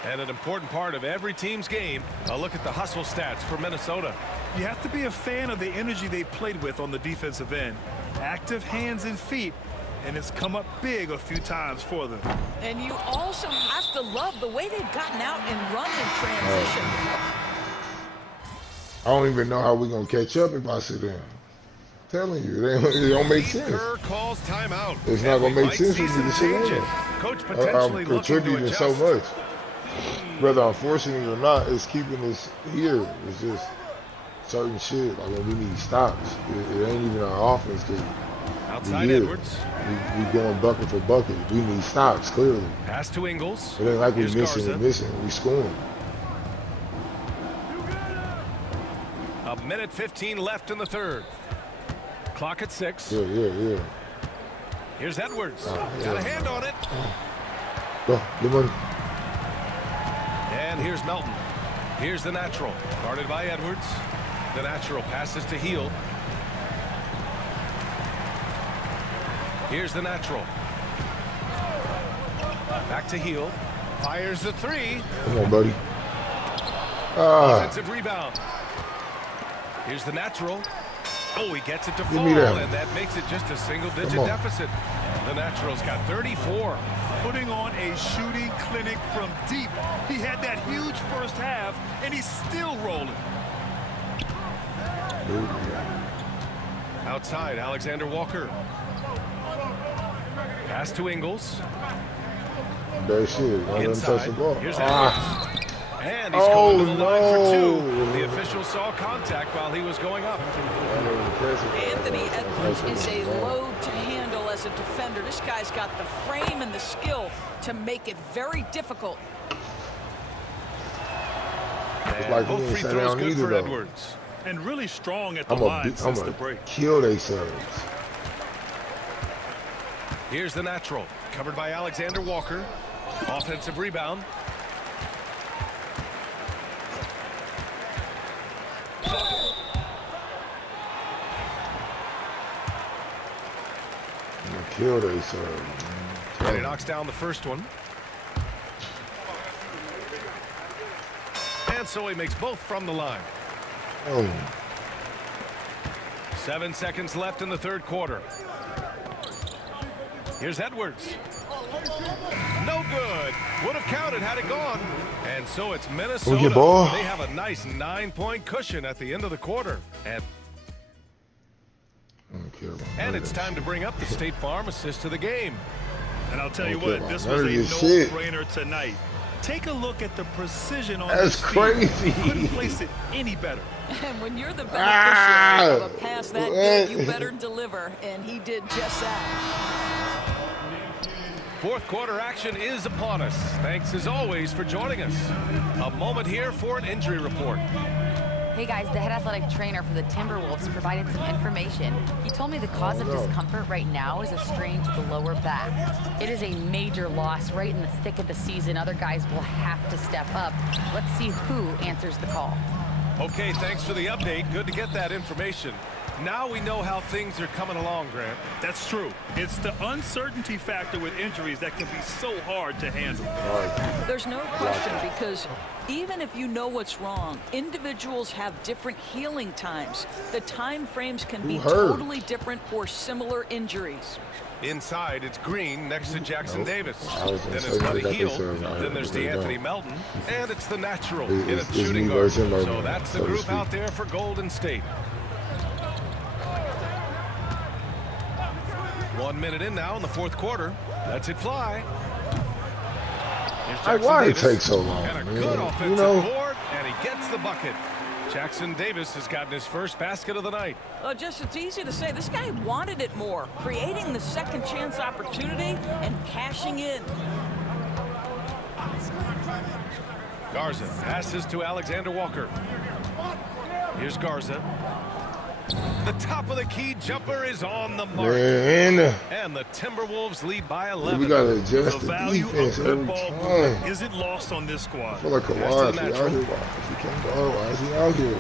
And an important part of every team's game, a look at the hustle stats for Minnesota. You have to be a fan of the energy they've played with on the defensive end. Active hands and feet, and it's come up big a few times for them. And you also have to love the way they've gotten out and run in transition. I don't even know how we're going to catch up if I sit down. Telling you, it don't make sense. Kerr calls timeout. It's not going to make sense for me to sit down. Coach potentially I'm contributing so much. Whether I'm forcing it or not, it's keeping us here. It's just certain shit. Like when we need stops. It ain't even our offense. Outside Edwards. We going bucket for bucket. We need stops, clearly. Pass to Ingles. It ain't like we missing and missing. We scoring. A minute 15 left in the third. Clock at 6. Yeah. Here's Edwards. Got a hand on it. Go, good money. And here's Melton. Here's the natural. Guarded by Edwards. The natural passes to Hield. Here's the natural. Back to Hield. Fires the 3. Come on, buddy. Offensive rebound. Here's the natural. Oh, he gets it to fall, and that makes it just a single-digit deficit. The natural's got 34. Putting on a shooting clinic from deep. He had that huge first half, and he's still rolling. Outside, Alexander Walker. Pass to Ingles. That shit. Inside. Here's Edwards. And he's going to the line for 2. The official saw contact while he was going up. Anthony Edwards is a load to handle as a defender. This guy's got the frame and the skill to make it very difficult. It's like both free throws good for Edwards. And really strong at the line since the break. Kill they serves. Here's the natural. Covered by Alexander Walker. Offensive rebound. Kill they serve. And he knocks down the first one. And so he makes both from the line. 7 seconds left in the third quarter. Here's Edwards. No good. Would have counted had it gone. And so it's Minnesota. They have a nice 9-point cushion at the end of the quarter. And it's time to bring up the State Farm assist to the game. And I'll tell you what, this was a no-brainer tonight. Take a look at the precision on this crazy. Couldn't place it any better. And when you're the beneficiary of a pass that good, you better deliver. And he did just that. Fourth quarter action is upon us. Thanks as always for joining us. A moment here for an injury report. Hey guys, the head athletic trainer for the Timberwolves provided some information. He told me the cause of discomfort right now is a strain to the lower back. It is a major loss right in the thick of the season. Other guys will have to step up. Let's see who answers the call. Okay, thanks for the update. Good to get that information. Now we know how things are coming along, Grant. That's true. It's the uncertainty factor with injuries that can be so hard to handle. There's no question, because even if you know what's wrong, individuals have different healing times. The time frames can be totally different for similar injuries. Inside, it's Green next to Jackson Davis. Then it's Buddy Hield. Then there's DeAnthony Melton. And it's the natural in a shooting guard. So that's the group out there for Golden State. 1 minute in now in the fourth quarter. Lets it fly. Why it take so long? And a good offensive board, and he gets the bucket. Jackson Davis has gotten his first basket of the night. Just it's easy to say. This guy wanted it more, creating the second chance opportunity and cashing in. Garza passes to Alexander Walker. Here's Garza. The top of the key jumper is on the mark. And the Timberwolves lead by 11. We got to adjust the value defense of good every ball time. isn't lost on this squad. I feel like Kawhi is out here. If he can't go, why is he out here?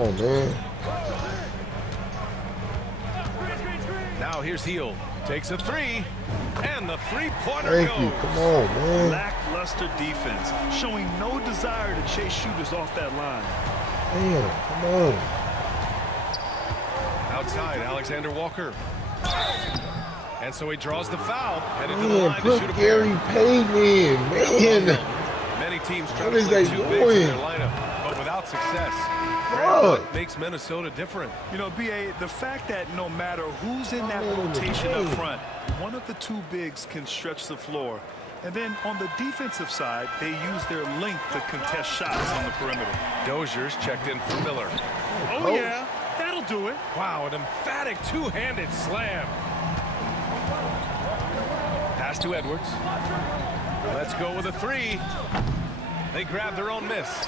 on, man. Now here's Hield. Takes a three. And the three-pointer Thank goes. you. Come on, man. Lackluster defense, showing no desire to chase shooters off that line. Damn, come on. Outside, Alexander Walker. And so he draws the foul. Headed to the Man, line to put shoot a Gary Payton in, man. Many teams try What to is play they two bigs in doing? their lineup, but without success. Fuck. What makes Minnesota different? You know, BA, the fact that no matter who's in that rotation up front, one of the two bigs can stretch the floor. And then on the defensive side, they use their length to contest shots on the perimeter. Dozier's checked in for Miller. Oh, yeah, that'll do it. Wow, an emphatic two-handed slam. Pass to Edwards. Let's go with a three. They grab their own miss.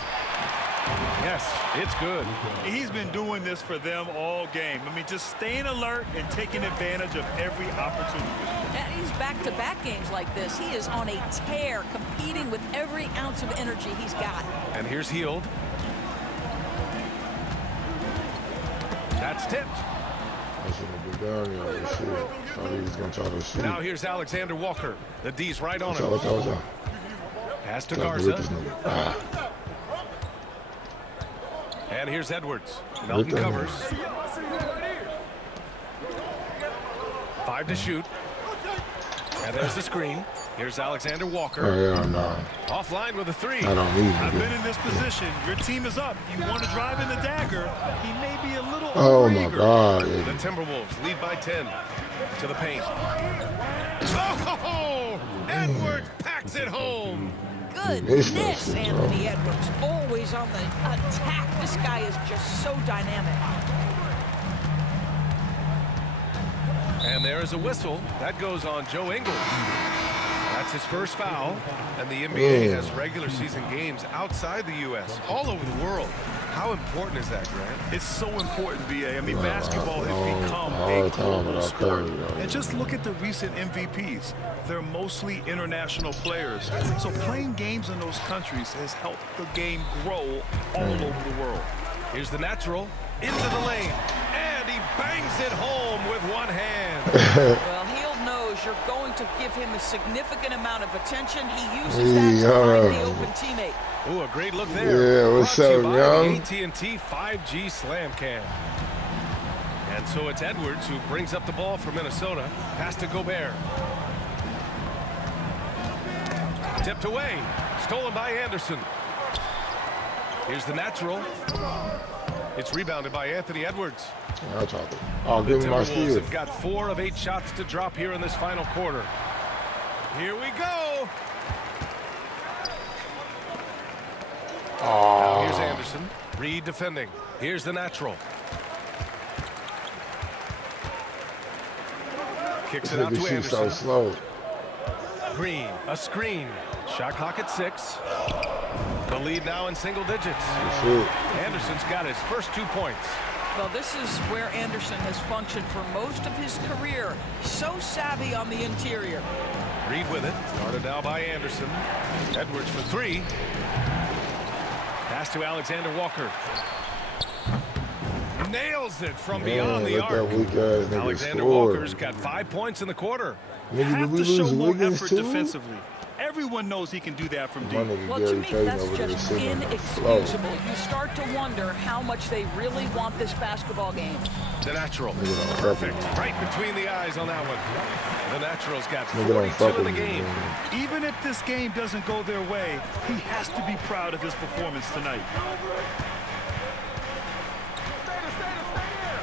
Yes, it's good. He's been doing this for them all game. I mean, just staying alert and taking advantage of every opportunity. And he's back-to-back games like this. He is on a tear, competing with every ounce of energy he's got. And here's Hield. That's tipped. I shouldn't be down here. Shit. Thought he was gonna try to shoot. Now here's Alexander Walker. The D's right on him. What's up? Pass to Trying to Garza. rip this nigga. Ah. And here's Edwards. Melton covers. 5 to shoot. And there's the screen. Here's Alexander Walker. Oh, yeah, no. Offline with a three. I don't need I've him. been in this position. Your team is up. You want to drive in the dagger. He may be a little Oh, my overeager. God. The Timberwolves lead by 10 to the paint. Oh, Edwards packs it home. Goodness, Anthony Edwards, always on the attack. This guy is just so dynamic. And there is a whistle. That goes on Joe Ingles. That's his first foul. And the NBA has regular season games outside the U.S., all over the world. How important is that, Grant? It's so important, BA. I mean, basketball has become a global sport. And just look at the recent MVPs. They're mostly international players. So playing games in those countries has helped the game grow all over the world. Here's the natural into the lane. And he bangs it home with one hand. Well, Hield knows you're going to give him a significant amount of attention. He uses that to find the open teammate. Ooh, a great look there. Yeah, what's up, young? AT&T 5G Slam Cam. And so it's Edwards who brings up the ball for Minnesota. Pass to Gobert. Tipped away. Stolen by Anderson. Here's the natural. It's rebounded by Anthony Edwards. I'll give him my Timberwolves steal. have got 4 of 8 shots to drop here in this final quarter. Here we go. Now here's Anderson. Reed defending. Here's the natural. Kicks it out to Anderson. So slow. Green, a screen. Shot clock at 6. The lead now in single digits. Anderson's got his first 2 points. Well, this is where Anderson has functioned for most of his career. So savvy on the interior. Reed with it. Guarded now by Anderson. Edwards for 3. Pass to Alexander Walker. Nails it from beyond the arc. Alexander Walker's got 5 points in the quarter. Have to show more effort defensively. Everyone knows he can do that from deep. Well, to me, that's just inexcusable. You start to wonder how much they really want this basketball game. The natural. Perfect. Right between the eyes on that one. The natural's got 42 in the game. Even if this game doesn't go their way, he has to be proud of his performance tonight.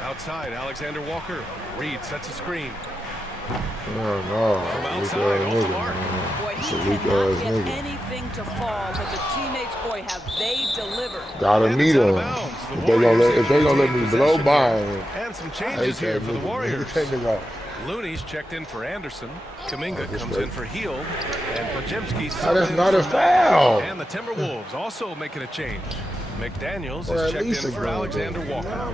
Outside, Alexander Walker. Reed sets a screen. From outside, off the mark. Boy, he cannot get anything to fall, but the teammates, boy, have they delivered. Gotta meet him. If they gonna let me blow by him. And some changes here for the Warriors. Looney's checked in for Anderson. Kuminga comes in for Hield. And Podziemski. That's not a foul. And the Timberwolves also making a change. McDaniels is checked in for Alexander Walker.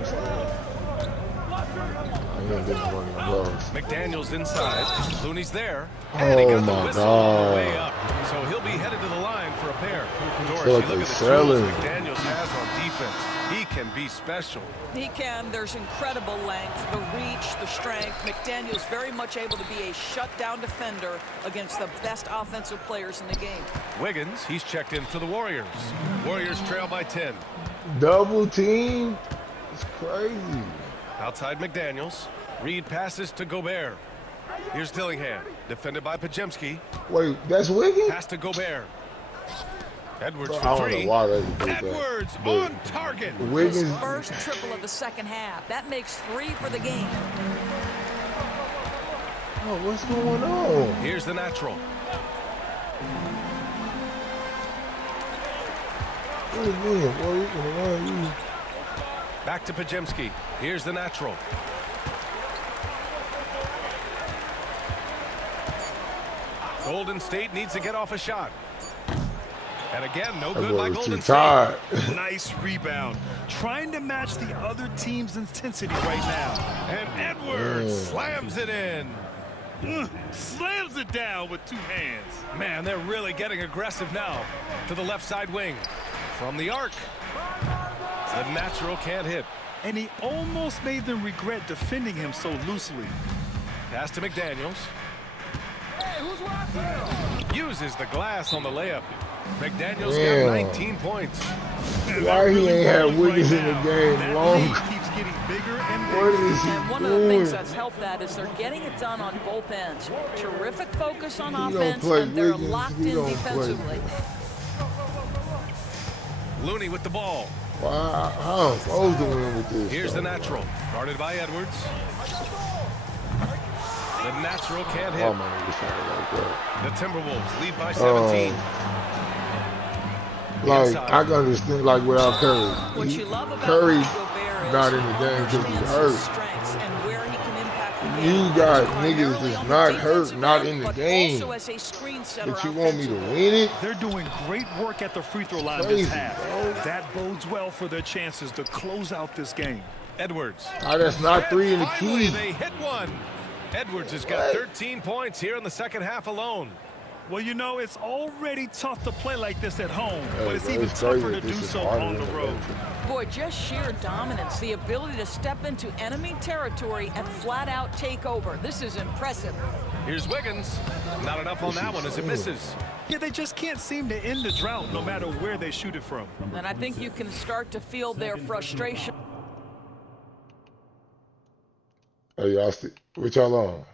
McDaniels inside. Looney's there. And he got the whistle on the way up. So he'll be headed to the line for a pair. Doris, you look at the tools McDaniels has on defense. He can be special. He can. There's incredible length, the reach, the strength. McDaniel's very much able to be a shutdown defender against the best offensive players in the game. Wiggins, he's checked in for the Warriors. Warriors trail by 10. Double team? It's crazy. Outside McDaniels. Reed passes to Gobert. Here's Dillingham, defended by Pajemski. Wait, that's Wiggins? Pass to Gobert. Edwards I for don't three. know why they did that. Edwards But on target. Wiggins. His first triple of the second half. That makes 3 for the game. Oh, what's going on? Here's the natural. What again, boy? You can run, you. Back to Pajemski. Here's the natural. Golden State needs to get off a shot. And again, no That good boy by was Golden too State. tired. Nice rebound. Trying to match the other team's intensity right now. And Edwards slams it in. Slams it down with 2 hands. Man, they're really getting aggressive now. To the left side wing. From the arc. The natural can't hit. And he almost made them regret defending him so loosely. Pass to McDaniels. Uses the glass on the layup. McDaniels got 19 points. Why he ain't had Wiggins in the game long? Keeps getting bigger and What is he And one of the things that's helped that is they're getting it done on both ends. Terrific focus on offense, play and they're Wiggins, locked he in don't defensively. Looney with the ball. Wow, how am I supposed to win with this? Here's the natural. Guarded by Edwards. The natural can't hit. Oh, my nigga shot like that. The Timberwolves lead by 17. Like, I can understand, like, without Curry. What you love about Curry Gobert is not in the game because he's his hurt. strengths and where he can impact the game. You got Primarily niggas on that's the not defensive hurt, not end, in the but game. also as a screen setter But you want me to offensively. win it? They're doing great work at the free throw line Crazy, this half. bro. That bodes well for their chances to close out this game. Edwards. Oh, that's not 3 in the Finally, key. they hit one. Edwards has got 13 points here in the second half alone. Well, you know, it's already tough to play like this at home, but it's bro, even it's crazy tougher that to do this is so harder on the than road. Boy, just sheer dominance, the ability to step into enemy territory and flat out take over. This is impressive. Here's Wiggins. Not enough on that one as it misses. Yeah, they just can't seem to end the drought no matter where they shoot it from. And I think you can start to feel their frustration. Hey, y'all, what y'all on?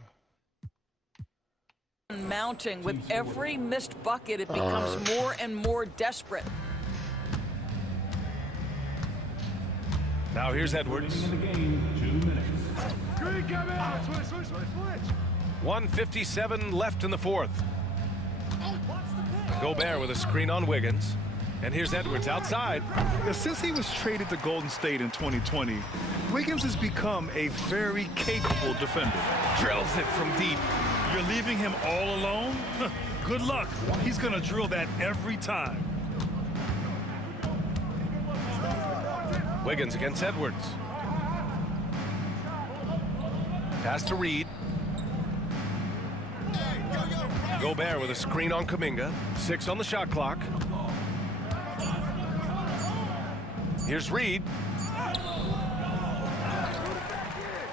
Mounting with every missed bucket, it becomes more and more desperate. Now here's Edwards. 1:57 left in the fourth. Gobert with a screen on Wiggins. And here's Edwards outside. Since he was traded to Golden State in 2020, Wiggins has become a very capable defender. Drills it from deep. You're leaving him all alone? Good luck. He's going to drill that every time. Wiggins against Edwards. Pass to Reed. Gobert with a screen on Kuminga. 6 on the shot clock. Here's Reed.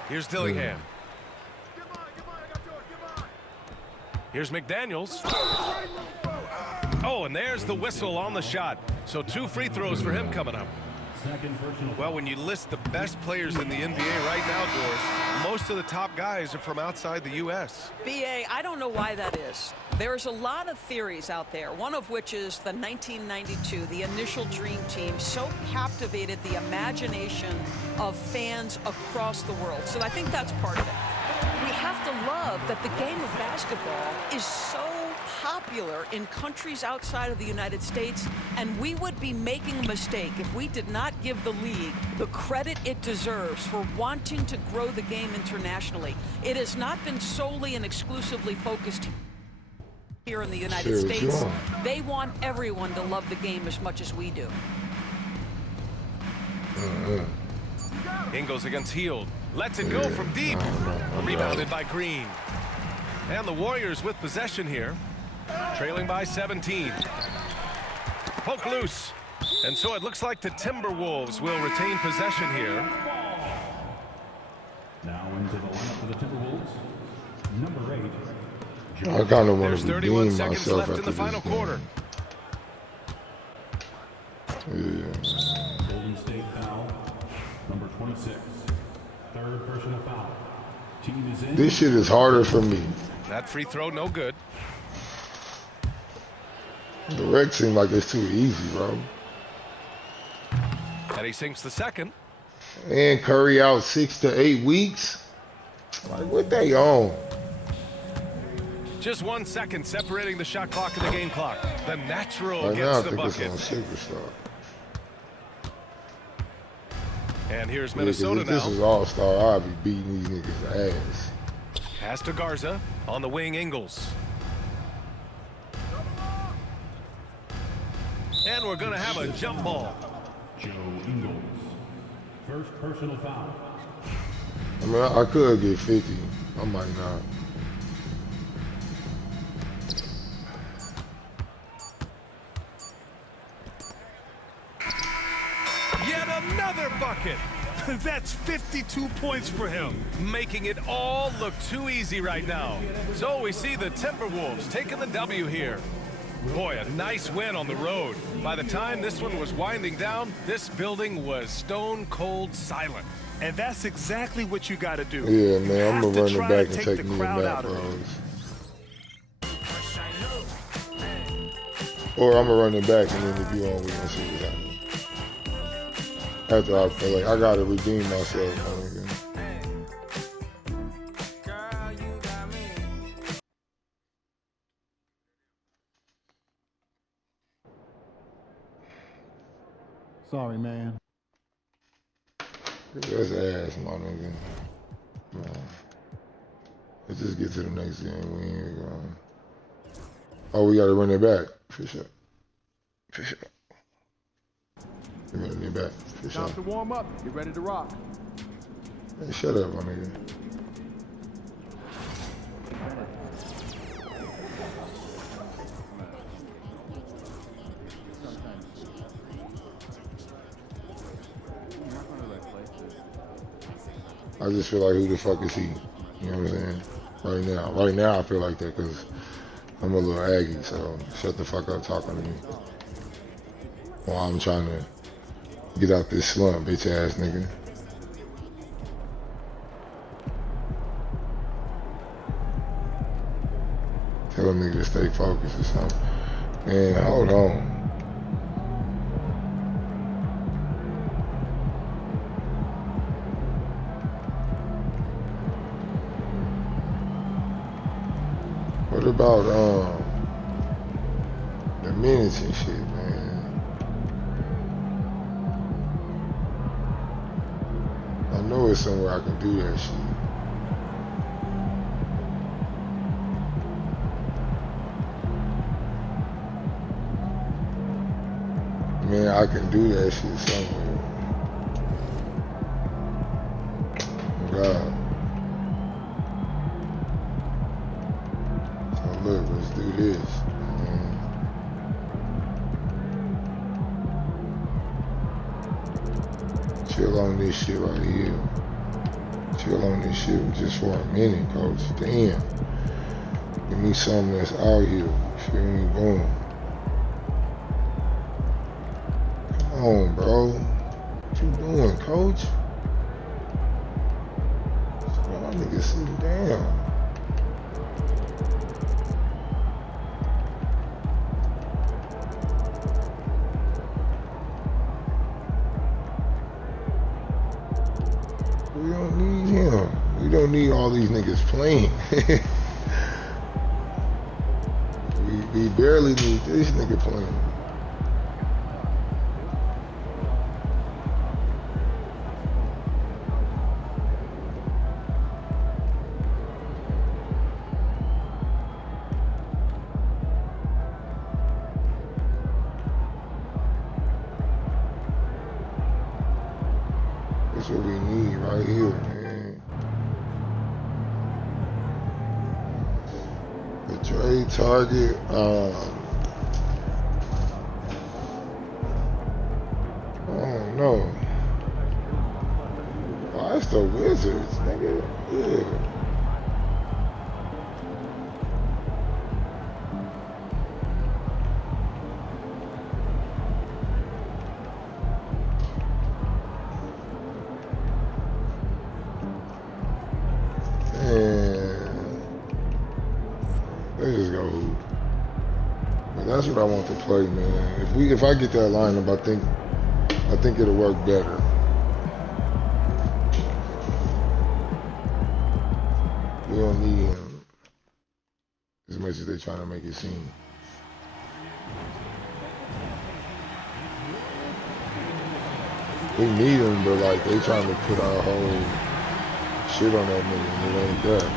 Here's Dillingham. Here's McDaniels. Oh, and there's the whistle on the shot. So 2 free throws for him coming up. Well, when you list the best players in the NBA right now, Doris, most of the top guys are from outside the U.S. BA, I don't know why that is. There's a lot of theories out there, one of which is the 1992, the initial Dream Team, so captivated the imagination of fans across the world. So I think that's part of it. We have to love that the game of basketball is so popular in countries outside of the United States, and we would be making a mistake if we did not give the league the credit it deserves for wanting to grow the game internationally. It has not been solely and exclusively focused here in the United States. They want everyone to love the game as much as we do. Ingles against Hield. Lets it go from deep. Rebounded by Green. And the Warriors with possession here. Trailing by 17. Poke loose. And so it looks like the Timberwolves will retain possession here. Now into the lineup for the Timberwolves, number 8. I kind of want There's to 31 redeem seconds myself left after in the this final game. quarter. Yeah. Golden State foul, number 26. Third personal foul. Team is in. This shit is harder for me. That free throw, no good. The rec seems like it's too easy, bro. And he sinks the second. And Curry out 6 to 8 weeks. Like, what they on? Just 1 second separating the shot clock and the game clock. The natural Right now, I gets the think bucket. it's on Superstar. And here's Yeah, 'cause Minnesota if this now. was All-Star, I'd be beating these niggas' ass. Pass to Garza. On the wing, Ingles. And we're going to have a jump ball. Joe Ingles. First personal foul. I mean, I could get 50. I might not. Yet another bucket. That's 52 points for him. Making it all look too easy right now. So we see the Timberwolves taking the W here. Boy, a nice win on the road. By the time this one was winding down, this building was stone cold silent. And that's exactly what you got to do. Yeah, man, I'm Have going to to run try it back to and take take the me a crowd nap, out of it. bros. Or I'm going to run it back, and then if you want, we're going to see what happens. After I feel like I got to redeem myself. Sorry, man. That's ass, my nigga. Man. Let's just get to the next game. We ain't going. Oh, we got to run it back. For sure. For sure. We're running it back. For sure. Time to warm up. Get ready to rock. Hey, shut up, my nigga. I just feel like, who the fuck is he? You know what I'm saying? Right now I feel like that because I'm a little Aggie, so shut the fuck up talking to me. While I'm trying to get out this slump, bitch ass nigga. Tell a nigga to stay focused or something. Man, hold on. What about the minutes and shit, man? I know it's somewhere I can do that shit. Man, I can do that shit somewhere. God. Look, let's do this. Chill on this shit right here. Chill on this shit just for a minute, coach. Damn. Give me something that's out here. Feel me? Boom. Come on, bro. What you doing, coach? Y'all niggas sitting down. We don't need him. We don't need all these niggas playing. we barely need this nigga playing. That's what we need right here, man. The trade target, No. Oh, that's the Wizards, nigga. Yeah. They just go hoop. But that's what I want to play, man. If I get that lineup, I think it'll work better. We don't need him as much as they're trying to make it seem. We need him, but like they trying to put our whole shit on that nigga, and it ain't that.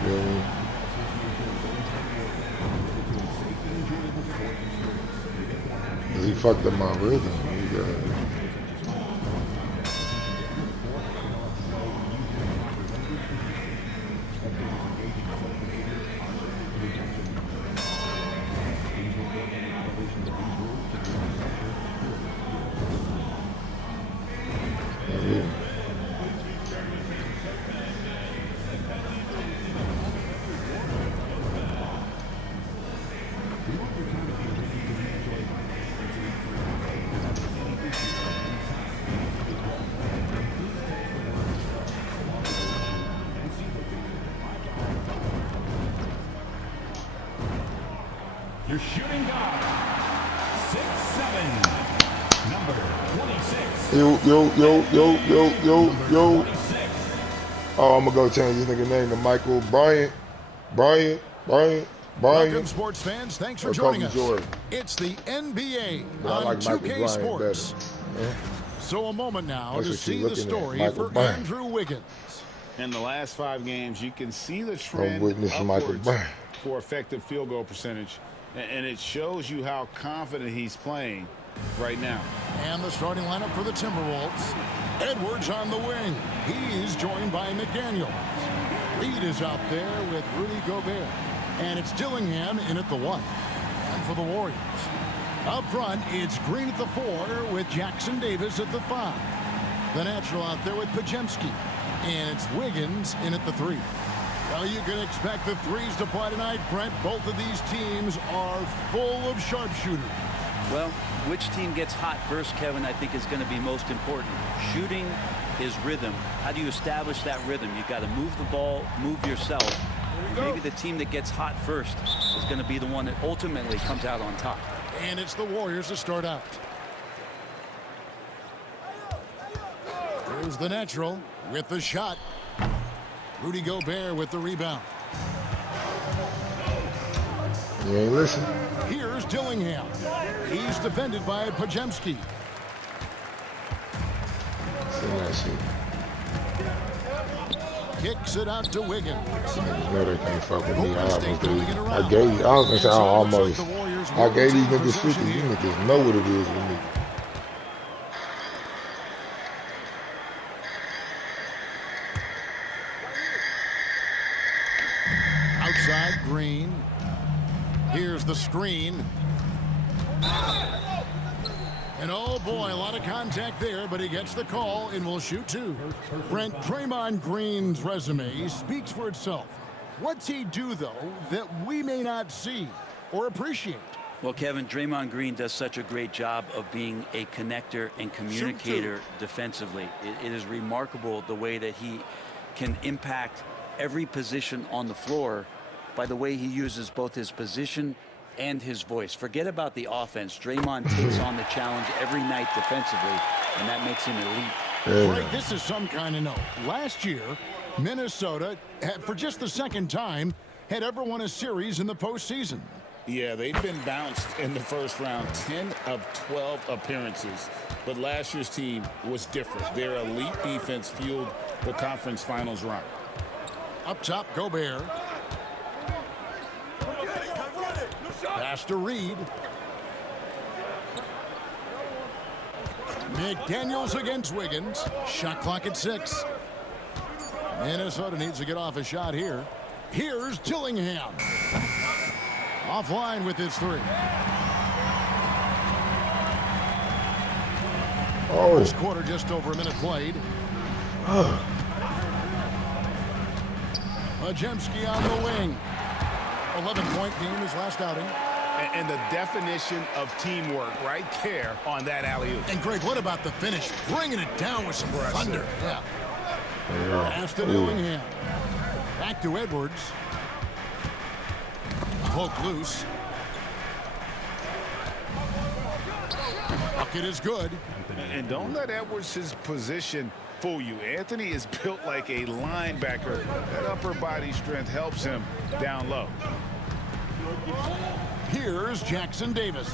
You know what I mean? Cause he fucked up my rhythm. Your shooting guard, 6'7", number 26. Yo. Oh, I'm gonna go change this nigga name to Michael Bryant. Welcome, sports fans. Thanks for joining us. Jordan. It's the NBA But I on like 2K Sports. better. So a moment now That's to what see you're the looking at, story Michael for Bryant. Andrew Wiggins. In the last 5 games, you can see the trend witness Michael upwards Bryant. for effective field goal percentage, and it shows you how confident he's playing right now. And the starting lineup for the Timberwolves. Edwards on the wing. He's joined by McDaniels. Reed is out there with Rudy Gobert. And it's Dillingham in at the 1. And for the Warriors, up front, it's Green at the 4 with Jackson Davis at the 5. The natural out there with Podziemski. And it's Wiggins in at the 3. Well, you can expect the threes to fly tonight, Brent. Both of these teams are full of sharpshooters. Well, which team gets hot first, Kevin, I think is going to be most important. Shooting is rhythm. How do you establish that rhythm? You've got to move the ball, move yourself. Maybe the team that gets hot first is going to be the one that ultimately comes out on top. And it's the Warriors to start out. Here's the natural with the shot. Rudy Gobert with the rebound. You ain't listen. Here's Dillingham. He's defended by Podziemski. See that shit. Kicks it out to Wiggins. No, they can't fuck with me. I gave these niggas 50. These niggas know what it is with me. Outside Green. Here's the screen. And oh boy, a lot of contact there, but he gets the call and will shoot 2. Brent, Draymond Green's resume speaks for itself. What's he do, though, that we may not see or appreciate? Well, Kevin, Draymond Green does such a great job of being a connector and communicator defensively. It is remarkable the way that he can impact every position on the floor by the way he uses both his position and his voice. Forget about the offense. Draymond takes on the challenge every night defensively, and that makes him elite. Greg, this is some kind of note. Last year, Minnesota, for just the second time, had ever won a series in the postseason. Yeah, they've been bounced in the first round, 10 of 12 appearances. But last year's team was different. Their elite defense fueled the conference finals run. Up top, Gobert. Pass to Reed. McDaniels against Wiggins. Shot clock at 6. Minnesota needs to get off a shot here. Here's Dillingham. Offline with his 3. Oh. First quarter, just over a minute played. Majemski on the wing. 11-point game his last outing. And the definition of teamwork right there on that alley-oop. And Greg, what about the finish? Bringing it down with some thunder. Yeah. Pass to Dillingham. Back to Edwards. Poke loose. Bucket is good. And don't let Edwards' position fool you. Anthony is built like a linebacker. That upper body strength helps him down low. Here's Jackson Davis.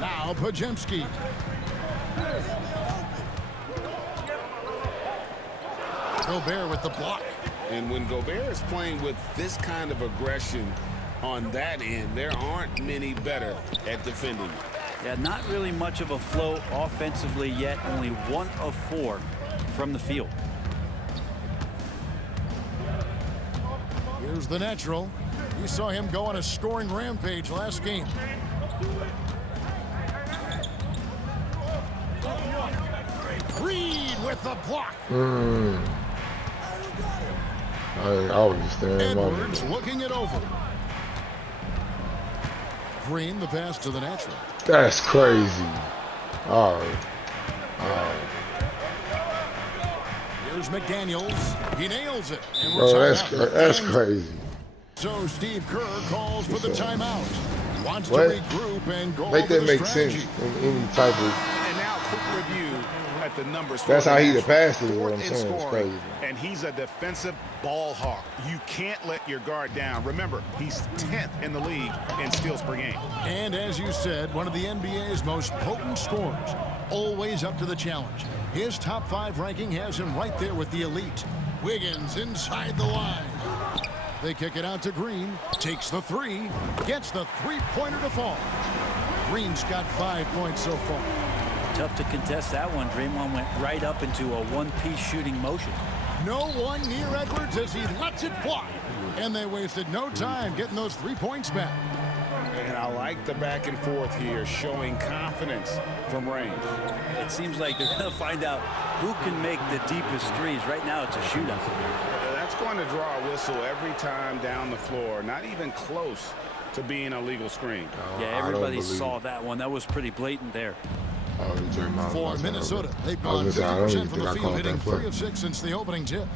Now Pajemski. Gobert with the block. And when Gobert is playing with this kind of aggression on that end, there aren't many better at defending. Yeah, not really much of a flow offensively yet. Only 1 of 4 from the field. Here's the natural. We saw him go on a scoring rampage last game. Reed with the block. I was just staring. Edwards looking it over. Green, the pass to the natural. That's crazy. All right. Here's McDaniels. He nails it. And Bro, that's crazy. So Steve Kerr calls for the timeout. He wants What? to regroup and go Make over that the make strategy. sense in any type of. And now quick review at the numbers. That's for how the he the Nationals. passer is what I'm Fourth in saying. It's scoring, crazy. and he's a defensive ball hawk. You can't let your guard down. Remember, he's 10th in the league in steals per game. And as you said, one of the NBA's most potent scorers. Always up to the challenge. His top 5 ranking has him right there with the elite. Wiggins inside the line. They kick it out to Green. Takes the 3. Gets the 3-pointer to fall. Green's got 5 points so far. Tough to contest that one. Draymond went right up into a one-piece shooting motion. No one near Edwards as he lets it fly. And they wasted no time getting those 3 points back. And I like the back and forth here, showing confidence from range. It seems like they're going to find out who can make the deepest threes. Right now, it's a shootout. That's going to draw a whistle every time down the floor. Not even close to being a legal screen. Yeah, everybody saw that one. That was pretty blatant there. For Minnesota, they've gone 50% from the field, hitting 3 of 6 since the opening tip.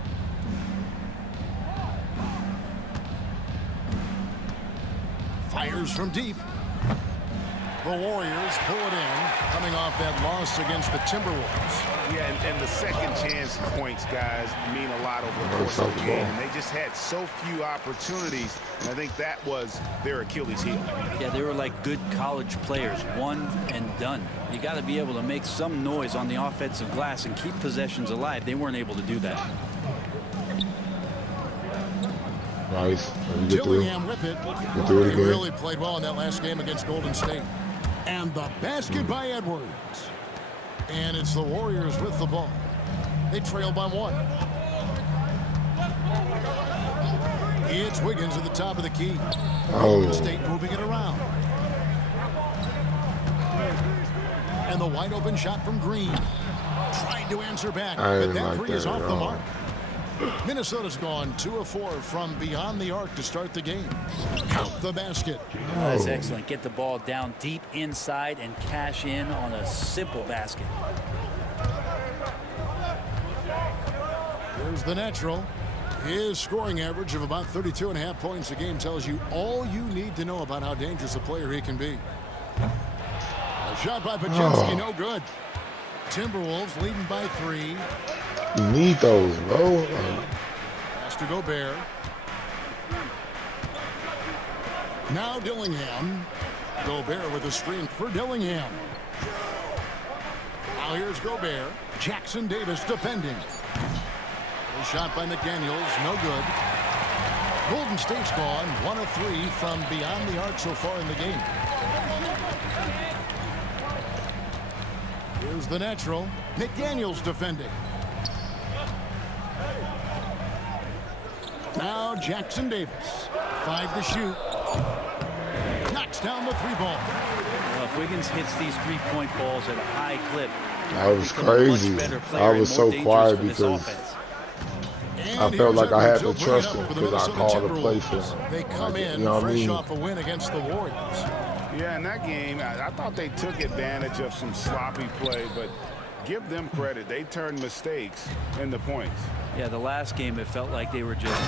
Fires from deep. The Warriors pull it in, coming off that loss against the Timberwolves. Yeah, and the second chance points, guys, mean a lot over the course of the game. And they just had so few opportunities, and I think that was their Achilles heel. Yeah, they were like good college players, one and done. You got to be able to make some noise on the offensive glass and keep possessions alive. They weren't able to do that. Nice. Dillingham with it. Get through it He again. really played well in that last game against Golden State. And the basket by Edwards. And it's the Warriors with the ball. They trail by 1. It's Wiggins at the top of the key. Golden State moving it around. And the wide open shot from Green. Trying to answer back, but that 3 is off the mark. Minnesota's gone 2 of 4 from beyond the arc to start the game. Count the basket. That's excellent. Get the ball down deep inside and cash in on a simple basket. Here's the natural. His scoring average of about 32.5 points a game tells you all you need to know about how dangerous a player he can be. A shot by Pajemski, no good. Timberwolves leading by 3. You need those, bro. Pass to Gobert. Now Dillingham. Gobert with a screen for Dillingham. Now here's Gobert. Jackson Davis defending. A shot by McDaniels, no good. Golden State's gone 1 of 3 from beyond the arc so far in the game. Here's the natural. McDaniels defending. Now Jackson Davis. 5 to shoot. Knocks down the 3 ball. Well, if Wiggins hits these 3-point balls at a high clip, That was crazy. I was so quiet because I felt like I had to trust him because I called a play for him. They come in you know what I fresh mean? off a win against the Warriors. Yeah, in that game, I thought they took advantage of some sloppy play, but give them credit. They turned mistakes into points. Yeah, the last game, it felt like they were just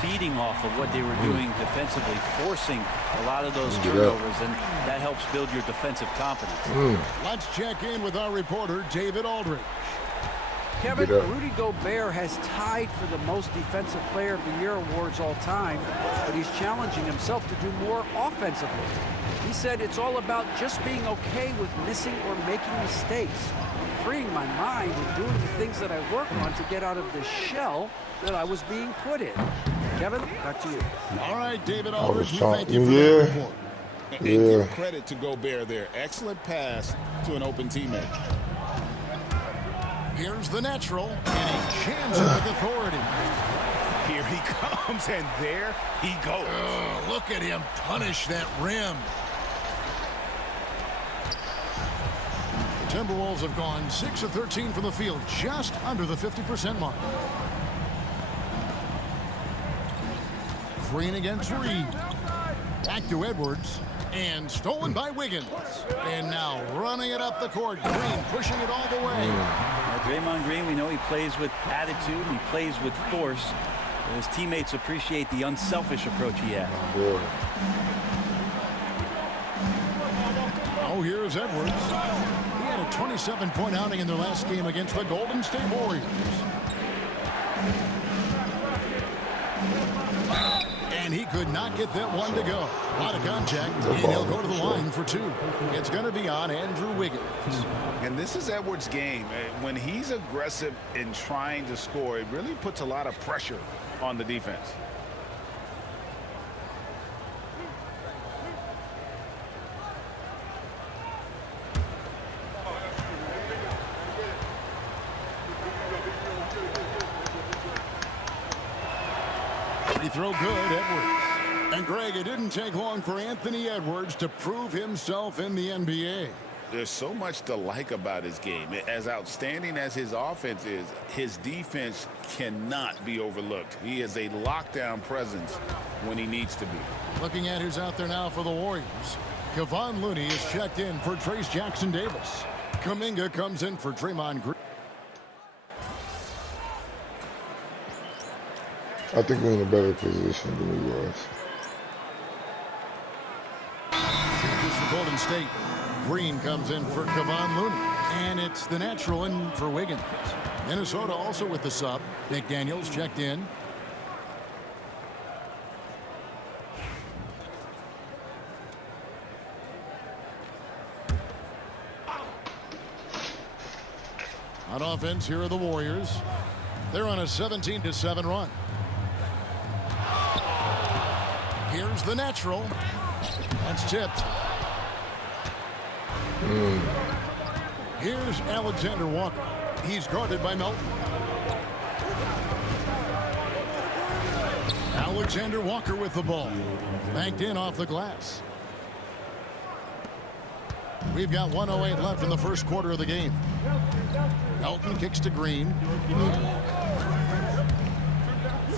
feeding off of what they were doing defensively, forcing a lot of those turnovers, and that helps build your defensive confidence. Let's check in with our reporter, David Aldridge. Kevin, Rudy Gobert has tied for the most Defensive Player of the Year awards all time, but he's challenging himself to do more offensively. He said it's all about just being okay with missing or making mistakes, freeing my mind and doing the things that I work on to get out of the shell that I was being put in. Kevin, back to you. All right, David Aldridge, thank you for that report. And give credit to Gobert there. Excellent pass to an open teammate. Here's the natural, and he jams it with authority. Here he comes, and there he goes. Look at him punish that rim. The Timberwolves have gone 6 of 13 from the field, just under the 50% mark. Green against Reed. Back to Edwards. And stolen by Wiggins. And now running it up the court. Green pushing it all the way. Draymond Green, we know he plays with attitude. He plays with force. His teammates appreciate the unselfish approach he has. Oh, here's Edwards. He had a 27-point outing in their last game against the Golden State Warriors. And he could not get that one to go. A lot of contact, and he'll go to the line for 2. It's going to be on Andrew Wiggins. And this is Edwards' game. When he's aggressive in trying to score, it really puts a lot of pressure on the defense. Free throw good, Edwards. And Greg, it didn't take long for Anthony Edwards to prove himself in the NBA. There's so much to like about his game. As outstanding as his offense is, his defense cannot be overlooked. He is a lockdown presence when he needs to be. Looking at who's out there now for the Warriors. Kevon Looney is checked in for Trace Jackson Davis. Kuminga comes in for Draymond Green. I think we're in a better position than we was. Here's for Golden State. Green comes in for Kevon Looney. And it's the natural in for Wiggins. Minnesota also with the sub. McDaniels checked in. On offense, here are the Warriors. They're on a 17-7 run. Here's the natural. That's tipped. Here's Alexander Walker. He's guarded by Melton. Alexander Walker with the ball. Banked in off the glass. We've got 1:08 left in the first quarter of the game. Melton kicks to Green.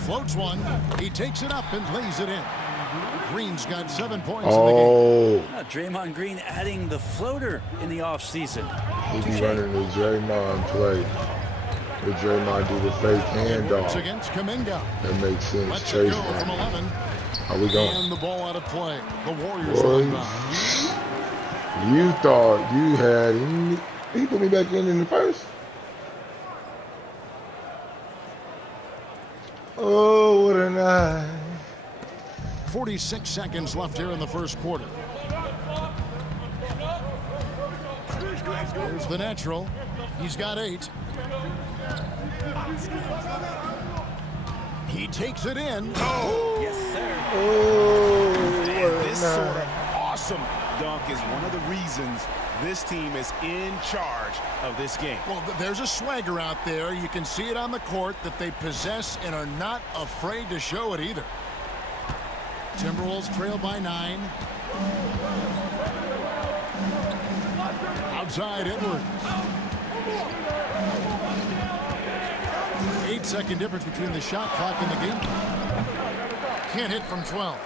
Floats one. He takes it up and lays it in. Green's got 7 points in the game. Draymond Green adding the floater in the offseason. He be running the Draymond play. The Draymond do the fake handoff. Against Kuminga. That makes sense. Let's Chase go from 11. How we going? And the ball out of play. The Warriors Boy, rebound. you thought you had him. He put me back in the first. Oh, what a night. 46 seconds left here in the first quarter. Here's the natural. He's got 8. He takes it in. Oh, yes, sir. Oh, and this sort of awesome dunk is one of the reasons this team is in charge of this game. Well, there's a swagger out there. You can see it on the court that they possess and are not afraid to show it either. Timberwolves trail by 9. Outside Edwards. 8-second difference between the shot clock and the game. Can't hit from 12.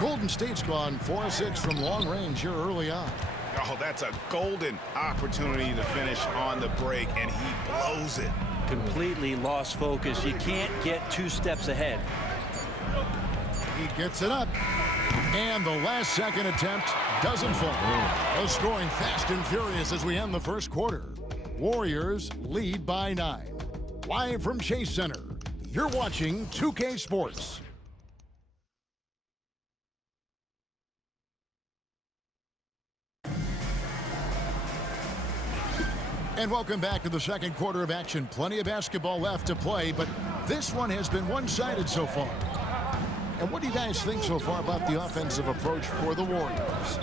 Golden State's gone 4-6 from long range here early on. Oh, that's a golden opportunity to finish on the break, and he blows it. Completely lost focus. You can't get 2 steps ahead. He gets it up. And the last second attempt doesn't fall. The scoring fast and furious as we end the first quarter. Warriors lead by 9. Live from Chase Center, you're watching 2K Sports. And welcome back to the second quarter of action. Plenty of basketball left to play, but this one has been one-sided so far. And what do you guys think so far about the offensive approach for the Warriors?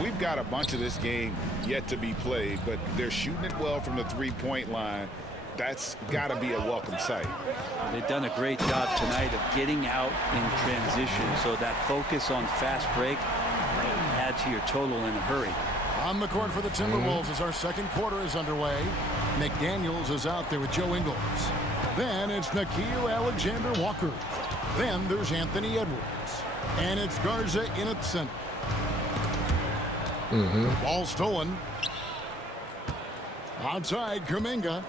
We've got a bunch of this game yet to be played, but they're shooting it well from the three-point line. That's got to be a welcome sight. They've done a great job tonight of getting out in transition, so that focus on fast break add to your total in a hurry. On the court for the Timberwolves as our second quarter is underway. McDaniels is out there with Joe Ingles. Then it's Nickeil Alexander-Walker. Then there's Anthony Edwards. And it's Garza in at center. Ball stolen. Outside Kuminga.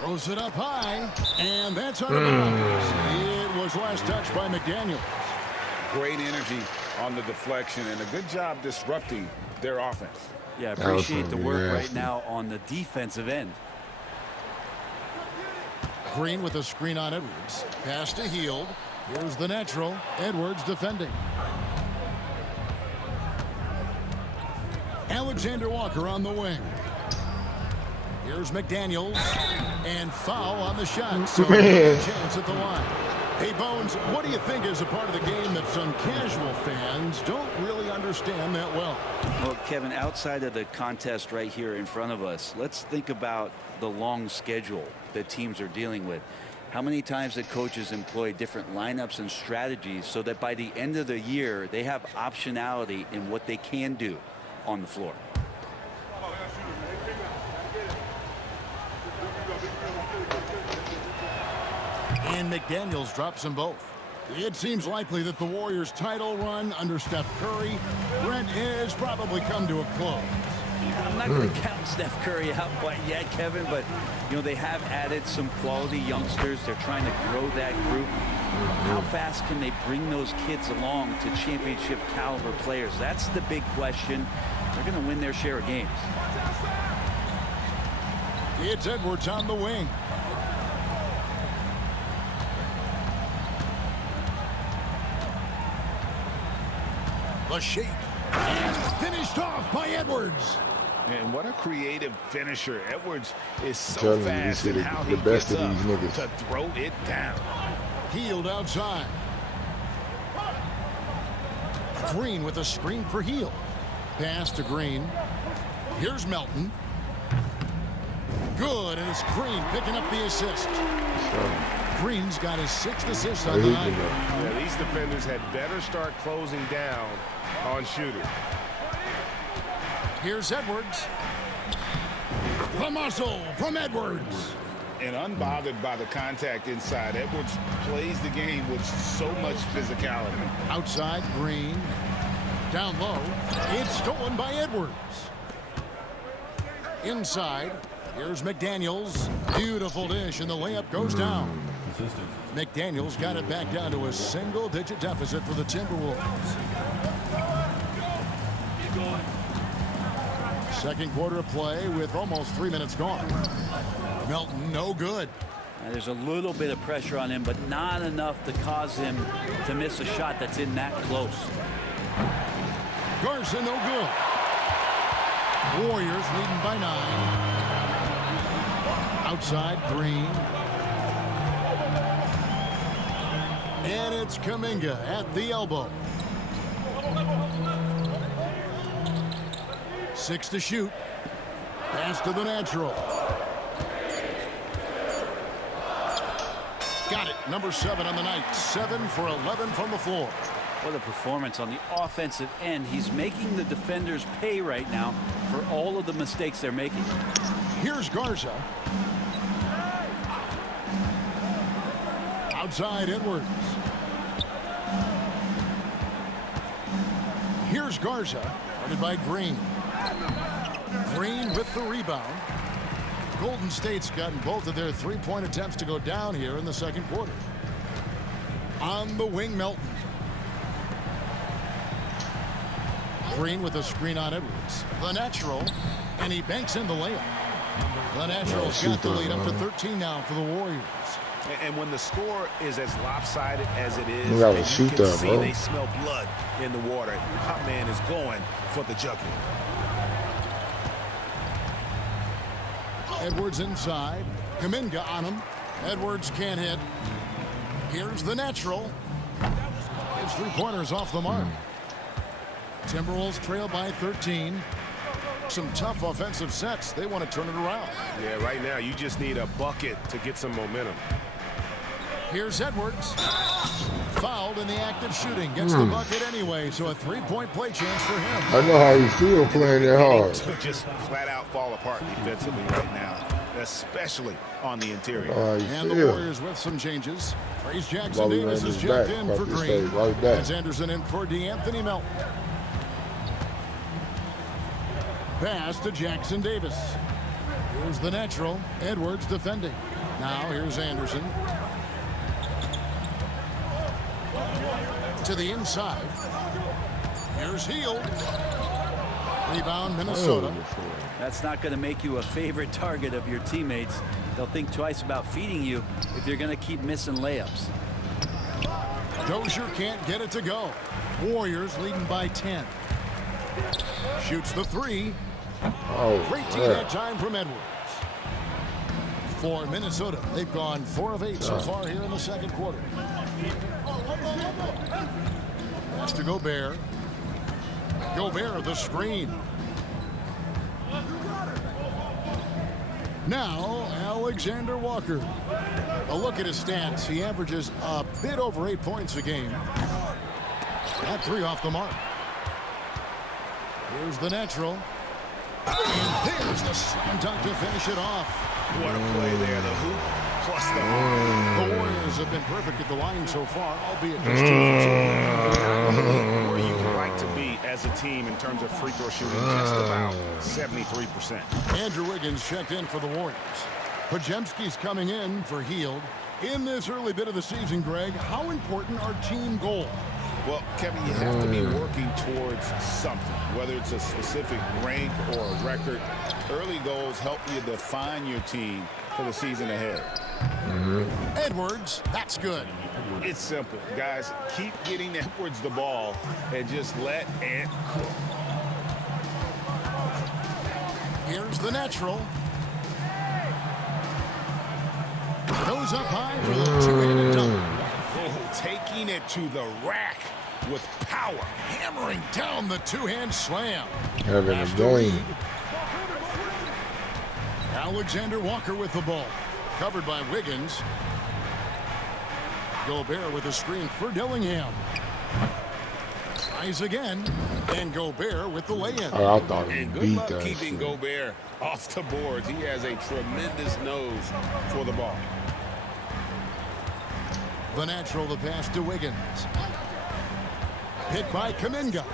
Throws it up high. And that's out of bounds. It was last touched by McDaniels. Great energy on the deflection and a good job disrupting their offense. Yeah, appreciate the work right now on the defensive end. Green with a screen on Edwards. Pass to Hield. Here's the natural. Edwards defending. Alexander Walker on the wing. Here's McDaniels. And foul on the shot. So chance at the line. Hey, Bones, what do you think is a part of the game that some casual fans don't really understand that well? Well, Kevin, outside of the contest right here in front of us, let's think about the long schedule that teams are dealing with. How many times that coaches employ different lineups and strategies so that by the end of the year, they have optionality in what they can do on the floor. And McDaniels drops them both. It seems likely that the Warriors' title run under Steph Curry, Brent, has probably come to a close. I'm not going to count Steph Curry out quite yet, Kevin, but you know they have added some quality youngsters. They're trying to grow that group. How fast can they bring those kids along to championship caliber players? That's the big question. They're going to win their share of games. It's Edwards on the wing. The shake. And finished off by Edwards. And what a creative finisher. Edwards is so fast in how he best gets of up these niggas to throw it down. Hield outside. Green with a screen for Hield. Pass to Green. Here's Melton. Good, and it's Green picking up the assist. Green's got his 6th assist on the night. Yeah, these defenders had better start closing down on shooters. Here's Edwards. The muscle from Edwards. And unbothered by the contact inside, Edwards plays the game with so much physicality. Outside, Green. Down low. It's stolen by Edwards. Inside, here's McDaniels. Beautiful dish, and the layup goes down. McDaniels got it back down to a single-digit deficit for the Timberwolves. Second quarter of play with almost 3 minutes gone. Melton, no good. There's a little bit of pressure on him, but not enough to cause him to miss a shot that's in that close. Garza, no good. Warriors leading by 9. Outside, Green. And it's Kuminga at the elbow. 6 to shoot. Pass to the natural. Got it. number 7 on the night. 7 for 11 from the floor. What a performance on the offensive end. He's making the defenders pay right now for all of the mistakes they're making. Here's Garza. Outside Edwards. Here's Garza, guarded by Green. Green with the rebound. Golden State's gotten both of their three-point attempts to go down here in the second quarter. On the wing, Melton. Green with a screen on Edwards. The natural, and he banks in the layup. The natural's got the lead up to 13 now for the Warriors. And when the score is as lopsided as it is, You gotta and shoot you can that, see bro. they smell blood in the water. Hot man is going for the jucket. Edwards inside. Kuminga on him. Edwards can't hit. Here's the natural. His three-pointers off the mark. Timberwolves trail by 13. Some tough offensive sets. They want to turn it around. Yeah, right now you just need a bucket to get some momentum. Here's Edwards. Fouled in the act of shooting. Gets the bucket anyway, so a three-point play chance for him. I know how you feel playing that hard. To just flat out fall apart defensively right now, especially on the interior. And the Warriors with some changes. Trace Jackson Davis is checked in for Green. Right back. As Anderson in for DeAnthony Melton. Pass to Jackson Davis. Here's the natural. Edwards defending. Now here's Anderson. To the inside. Here's Hield. Rebound Minnesota. That's not going to make you a favorite target of your teammates. They'll think twice about feeding you if you're going to keep missing layups. Dozier can't get it to go. Warriors leading by 10. Shoots the three. Great team that time from Edwards. For Minnesota, they've gone 4 of 8 so far here in the second quarter. Pass to Gobert. Gobert the screen. Now Alexander Walker. A look at his stats. He averages a bit over 8 points a game. That three off the mark. Here's the natural. And there's the slam dunk to finish it off. What a play there. The hoop plus the arm. The Warriors have been perfect at the line so far, albeit just 2 for 2. Where you would like to be as a team in terms of free throw shooting, just about 73%. Andrew Wiggins checked in for the Warriors. Podziemski's coming in for Hield. In this early bit of the season, Greg, how important are team goals? Well, Kevin, you have to be working towards something, whether it's a specific rank or a record. Early goals help you define your team for the season ahead. Edwards, that's good. It's simple, guys. Keep getting Edwards the ball and just let it cook. Here's the natural. Goes up high for the two-handed dunk. Oh, taking it to the rack with power. Hammering down the two-hand slam. Having a game. Alexander Walker with the ball. Covered by Wiggins. Gobert with a screen for Dillingham. Tries again. And Gobert with the lay-in. Oh, I thought he And good beat luck that keeping shit. Gobert off the boards. He has a tremendous nose for the ball. The natural, the pass to Wiggins. Hit by Kuminga.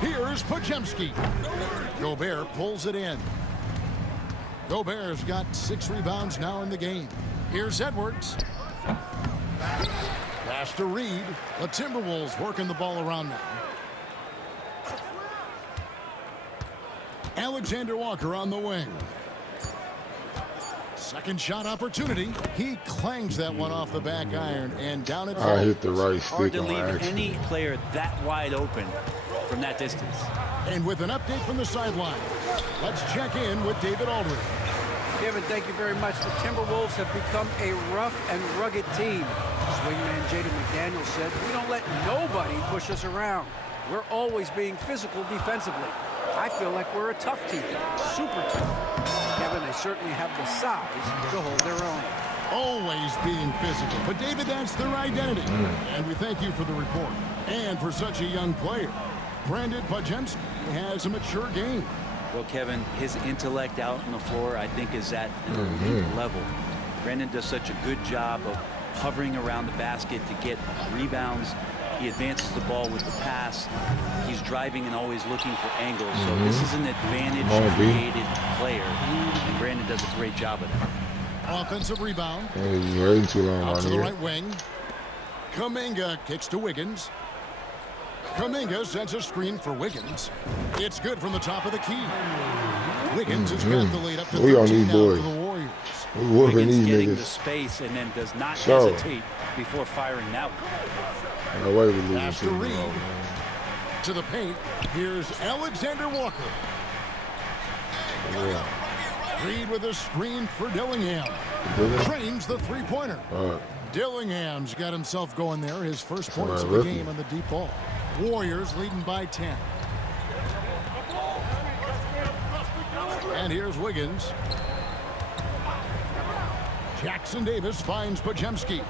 Here's Podziemski. Gobert pulls it in. Gobert's got 6 rebounds now in the game. Here's Edwards. Pass to Reed. The Timberwolves working the ball around now. Alexander Walker on the wing. Second shot opportunity. He clangs that one off the back iron and down it I falls. hit the right Hard stick to on leave accident. any player that wide open from that distance. And with an update from the sideline, let's check in with David Aldridge. Kevin, thank you very much. The Timberwolves have become a rough and rugged team. Swingman Jaden McDaniels said, "We don't let nobody push us around. We're always being physical defensively. I feel like we're a tough team, super tough." Kevin, they certainly have the size to hold their own. Always being physical. But, David, that's their identity. And we thank you for the report. And for such a young player, Brandon Podziemski has a mature game. Well, Kevin, his intellect out on the floor, I think, is at an elite level. Brandon does such a good job of hovering around the basket to get rebounds. He advances the ball with the pass. He's driving and always looking for angles. So this is an advantage-created player, and Brandon does a great job of that. Offensive rebound. He's waiting too long Out on to the here. right wing. Kuminga kicks to Wiggins. Kuminga sends a screen for Wiggins. It's good from the top of the key. Wiggins has got the lead up to 13 now for the Warriors. We whooping Wiggins these getting the niggas. space and then does not Sure. hesitate before firing that one. No way we losing After to Reed them. to the paint. Here's Alexander Walker. Yeah. Reed with a screen for Dillingham. Dillingham? Trains the three-pointer. Dillingham's got himself going there. His first points of the rookie. game on the deep ball. Warriors leading by 10. And here's Wiggins. Jackson Davis finds Podziemski.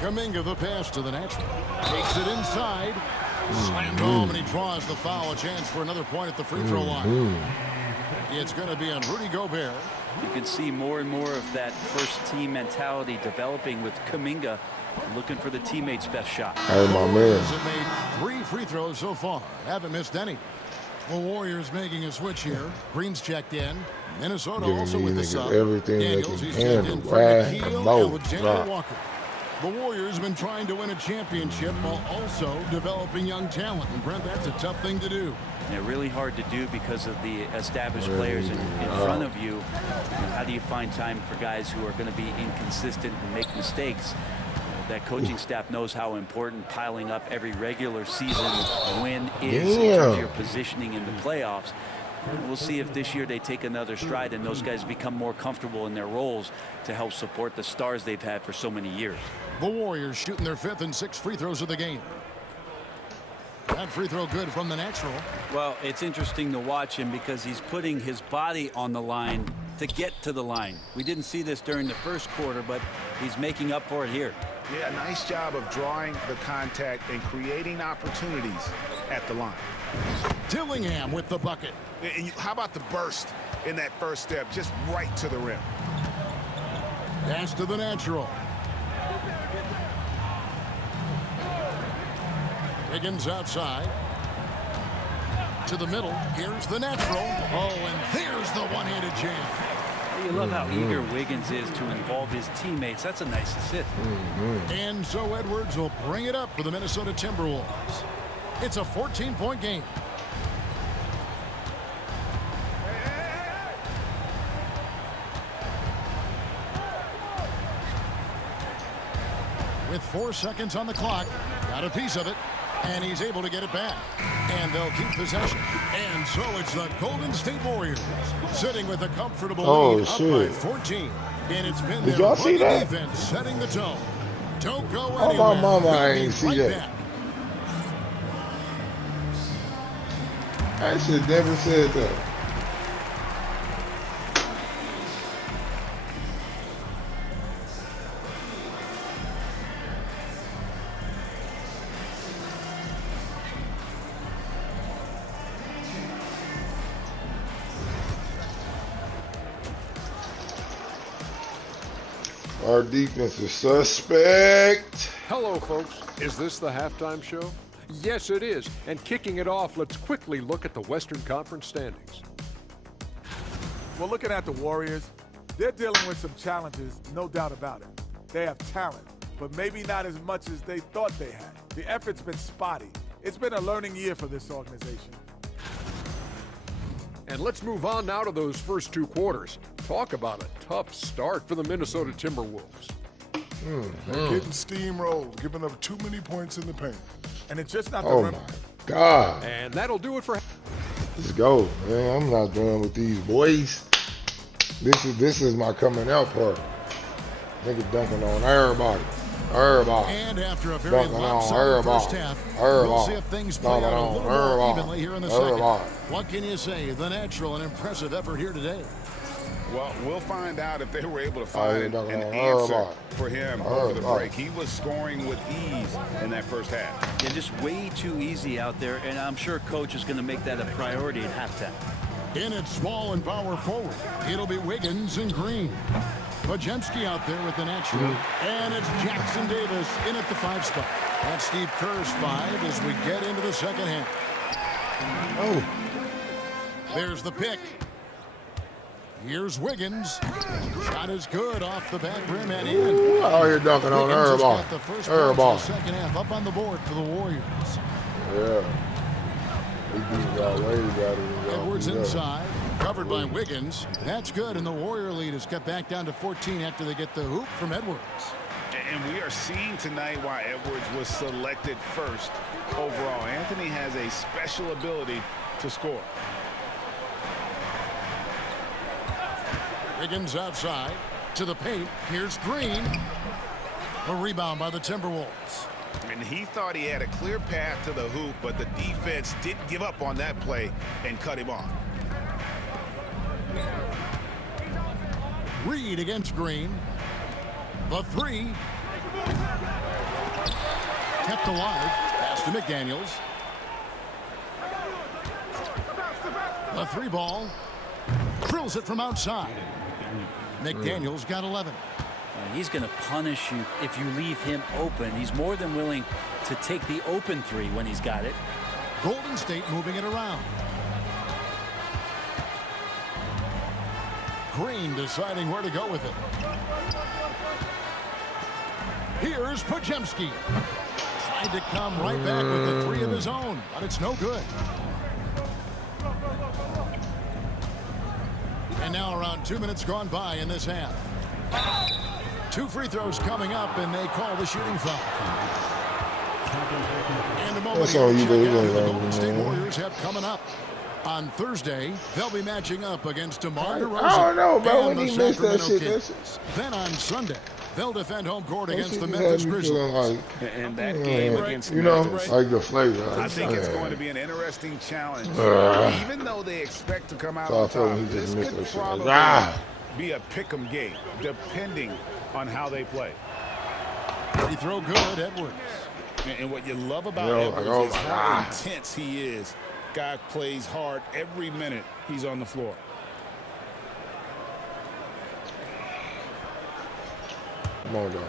Kuminga the pass to the natural. Takes it inside. Slammed home, and he draws the foul. A chance for another point at the free throw line. It's going to be on Rudy Gobert. You can see more and more of that first-team mentality developing with Kuminga looking for the teammate's best shot. Hey, my man. Warriors have made 3 free throws so far. Haven't missed any. The Warriors making a switch here. Green's checked in. Minnesota Giving also these with the niggas sub. everything they Daniels, can he's checked handle. in for Ride, Nikhil low, Alexander drop. Walker. The Warriors have been trying to win a championship while also developing young talent. And Brent, that's a tough thing to do. They're really hard to do because of the established players in front of you. And how do you find time for guys who are going to be inconsistent and make mistakes? That coaching staff knows how important piling up every regular season win is in terms of your positioning in the playoffs. And we'll see if this year they take another stride and those guys become more comfortable in their roles to help support the stars they've had for so many years. The Warriors shooting their 5th and 6th free throws of the game. That free throw good from the natural. Well, it's interesting to watch him because he's putting his body on the line to get to the line. We didn't see this during the first quarter, but he's making up for it here. Yeah, nice job of drawing the contact and creating opportunities at the line. Dillingham with the bucket. And how about the burst in that first step, just right to the rim? Pass to the natural. Wiggins outside. To the middle. Here's the natural. Oh, and there's the one-handed jam. You love how eager Wiggins is to involve his teammates. That's a nice assist. And so Edwards will bring it up for the Minnesota Timberwolves. It's a 14-point game. With 4 seconds on the clock, got a piece of it, and he's able to get it back. And they'll keep possession. And so it's the Golden State Warriors sitting with a comfortable lead up by 14. And it's been Did their y'all see rugged that? defense setting the tone. Don't go Oh, anywhere. my mama, I We'll be ain't see right that. back. I should never said that. Our defense is suspect. Hello, folks. Is this the halftime show? Yes, it is. And kicking it off, let's quickly look at the Western Conference standings. Well, looking at the Warriors, they're dealing with some challenges, no doubt about it. They have talent, but maybe not as much as they thought they had. The effort's been spotty. It's been a learning year for this organization. And let's move on now to those first 2 quarters. Talk about a tough start for the Minnesota Timberwolves. They're getting steamrolled, giving up too many points in the paint. And it's just not the Oh rim. my God. And that'll do it for... Let's go, man. I'm not done with these boys. This is my coming out part. Nigga dunking on everybody. Everybody. And after a very Dunking on lopsided first everybody. half, Everybody. we'll see if things play Dunking out a on little more everybody. evenly here in the second. Everybody. What can you say? The natural and impressive effort here today. Well, we'll find out if they were able to find an answer for him over the break. He was scoring with ease in that first half. Yeah, just way too easy out there, and I'm sure Coach is going to make that a priority at halftime. In at small and power forward, it'll be Wiggins and Green. Pajemski out there with an action. And it's Jackson Davis in at the 5 spot. That's Steve Kerr's 5 as we get into the second half. Oh. There's the pick. Here's Wiggins. Shot is good off the back rim and in. Oh, you're dunking on Airball. Airball. Second half up on the board for the Warriors. Yeah. Edwards inside, covered by Wiggins. That's good, and the Warrior lead is cut back down to 14 after they get the hoop from Edwards. And we are seeing tonight why Edwards was selected first overall. Anthony has a special ability to score. Wiggins outside to the paint. Here's Green. A rebound by the Timberwolves. And he thought he had a clear path to the hoop, but the defense didn't give up on that play and cut him off. Reed against Green. The 3. Kept alive. Pass to McDaniels. The 3 ball. Drills it from outside. McDaniels got 11. He's going to punish you if you leave him open. He's more than willing to take the open 3 when he's got it. Golden State moving it around. Green deciding where to go with it. Here's Pajemski. Tried to come right back with the 3 of his own, but it's no good. And now around 2 minutes gone by in this half. 2 free throws coming up, and they call the shooting foul. And a moment here, check out who the Golden State Warriors have coming up. On Thursday, they'll be matching up against DeMar DeRozan. I don't know, bro. And When the he missed that Sacramento shit, Kings. Then on Sunday, they'll defend home court that against shit the just Memphis had me Grizzlies. feeling And that game against Memphis, like the flavor. I think it's going to be an interesting challenge. Even though they expect to come out So I on feel top, he just this missed could that shit. probably be a pick'em game, depending on how they play. Free throw good, Edwards. And what you love about Edwards is how intense he is. Guy plays hard every minute he's on the floor. Come on, dog.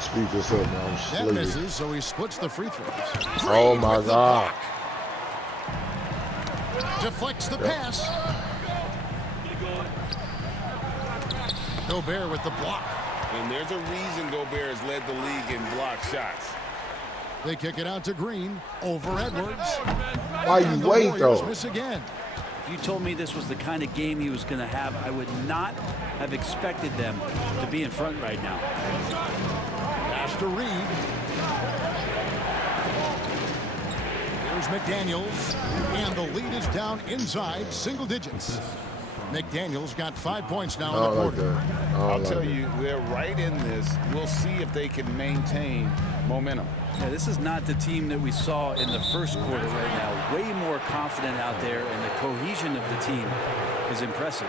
Speed this up, man. I'm That sleepy. misses, so he splits the free throws. Oh, Green my with the God. block. Deflects the pass. Gobert with the block. And there's a reason Gobert has led the league in block shots. They kick it out to Green over Edwards. Why you wait, Warriors though? miss again. If you told me this was the kind of game he was going to have, I would not have expected them to be in front right now. Pass to Reed. Here's McDaniels. And the lead is down inside single digits. McDaniels got 5 points now in the quarter. I'll tell you, they're right in this. We'll see if they can maintain momentum. Yeah, this is not the team that we saw in the first quarter right now. Way more confident out there, and the cohesion of the team is impressive.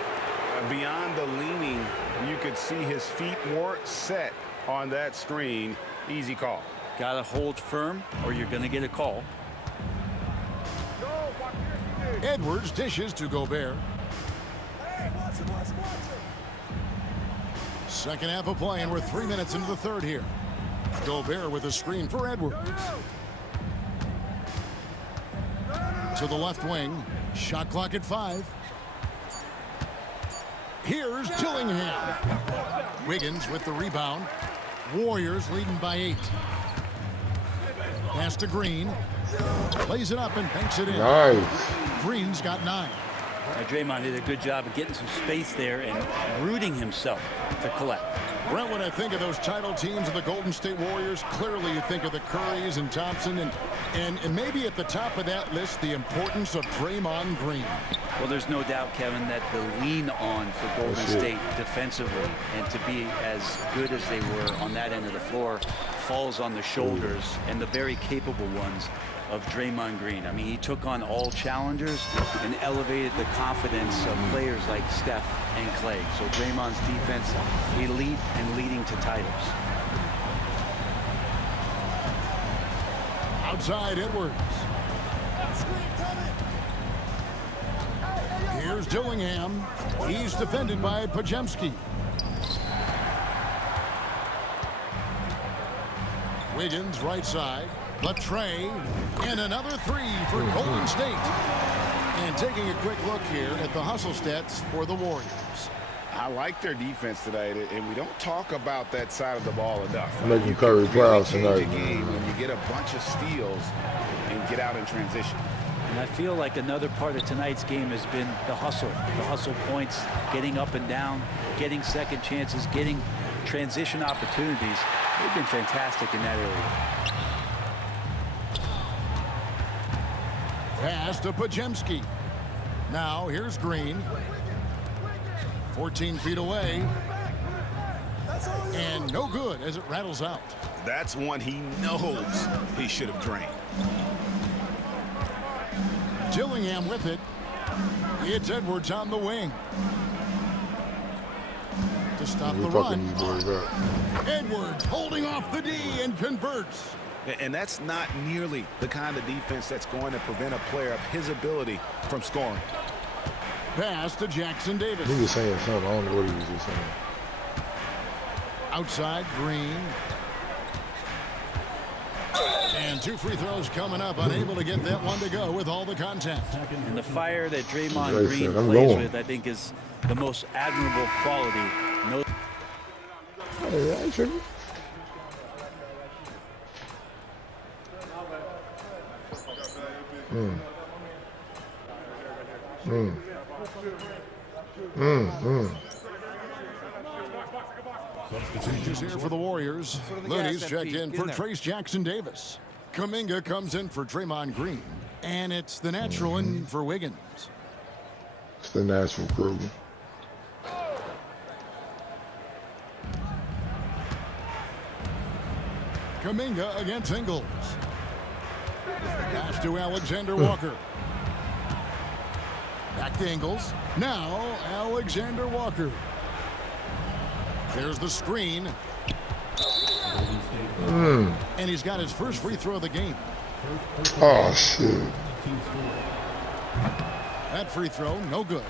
Beyond the leaning, you could see his feet more set on that screen. Easy call. Got to hold firm, or you're going to get a call. Edwards dishes to Gobert. Second half of play, and we're 3 minutes into the third here. Gobert with a screen for Edwards. To the left wing. Shot clock at 5. Here's Dillingham. Wiggins with the rebound. Warriors leading by 8. Pass to Green. Plays it up and banks it in. Nice. Green's got 9. Draymond did a good job of getting some space there and rooting himself to collect. Brent, when I think of those title teams of the Golden State Warriors, clearly you think of the Currys and Thompson, and maybe at the top of that list, the importance of Draymond Green. Well, there's no doubt, Kevin, that the lean on for Golden State defensively and to be as good as they were on that end of the floor falls on the shoulders and the very capable ones of Draymond Green. I mean, he took on all challengers and elevated the confidence of players like Steph and Clay. So Draymond's defense, elite and leading to titles. Outside Edwards. Here's Dillingham. He's defended by Podziemski. Wiggins right side. Latre, and another three for Golden State. And taking a quick look here at the hustle stats for the Warriors. I like their defense tonight, and we don't talk about that side of the ball enough. Making Curry proud tonight, man. When you get a bunch of steals and get out in transition. And I feel like another part of tonight's game has been the hustle points, getting up and down, getting second chances, getting transition opportunities. They've been fantastic in that area. Pass to Podziemski. Now here's Green. 14 feet away. And no good as it rattles out. That's one he knows he should have drained. Dillingham with it. It's Edwards on the wing. To stop the run. Edwards holding off the D and converts. And that's not nearly the kind of defense that's going to prevent a player of his ability from scoring. Pass to Jackson Davis. He was saying something. I don't know what he was just saying. Outside Green. And two free throws coming up. Unable to get that one to go with all the contact. And the fire that Draymond Green plays with, I think, is the most admirable quality. No. Changes here for the Warriors. Looney's checked in for Trace Jackson Davis. Kuminga comes in for Draymond Green. And it's the natural in for Wiggins. It's the natural crew. Kuminga against Ingles. Pass to Alexander Walker. Back to Ingles. Now Alexander Walker. There's the screen. And he's got his first free throw of the game. Oh, shit. That free throw, no good.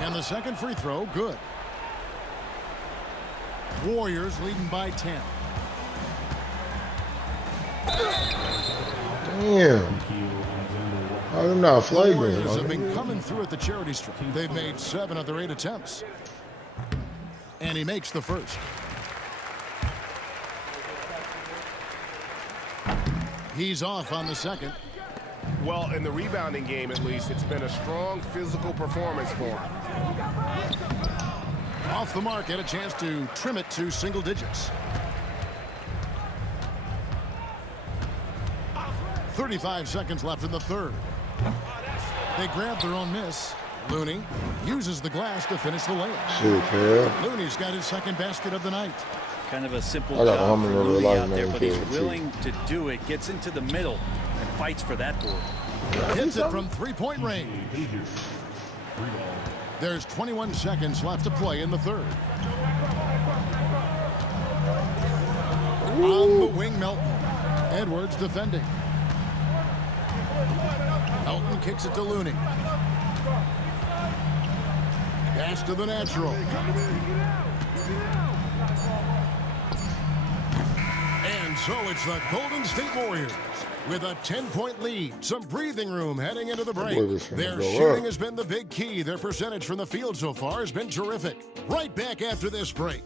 And the second free throw, good. Warriors leading by 10. Damn. I'm not flagrant. Warriors have been coming through at the charity stripe. They've made 7 of their 8 attempts. And he makes the first. He's off on the second. Well, in the rebounding game, at least, it's been a strong physical performance for him. Off the mark, had a chance to trim it to single digits. 35 seconds left in the third. They grab their own miss. Looney uses the glass to finish the layup. Shit, man. Looney's got his second basket of the night. Kind of a simple job for Looney out there, but he's willing to do it. Gets into the middle and fights for that board. Hits it from three-point range. There's 21 seconds left to play in the third. On the wing, Melton. Edwards defending. Melton kicks it to Looney. Pass to the natural. And so it's the Golden State Warriors with a 10-point lead. Some breathing room heading into the break. Their shooting has been the big key. Their percentage from the field so far has been terrific. Right back after this break.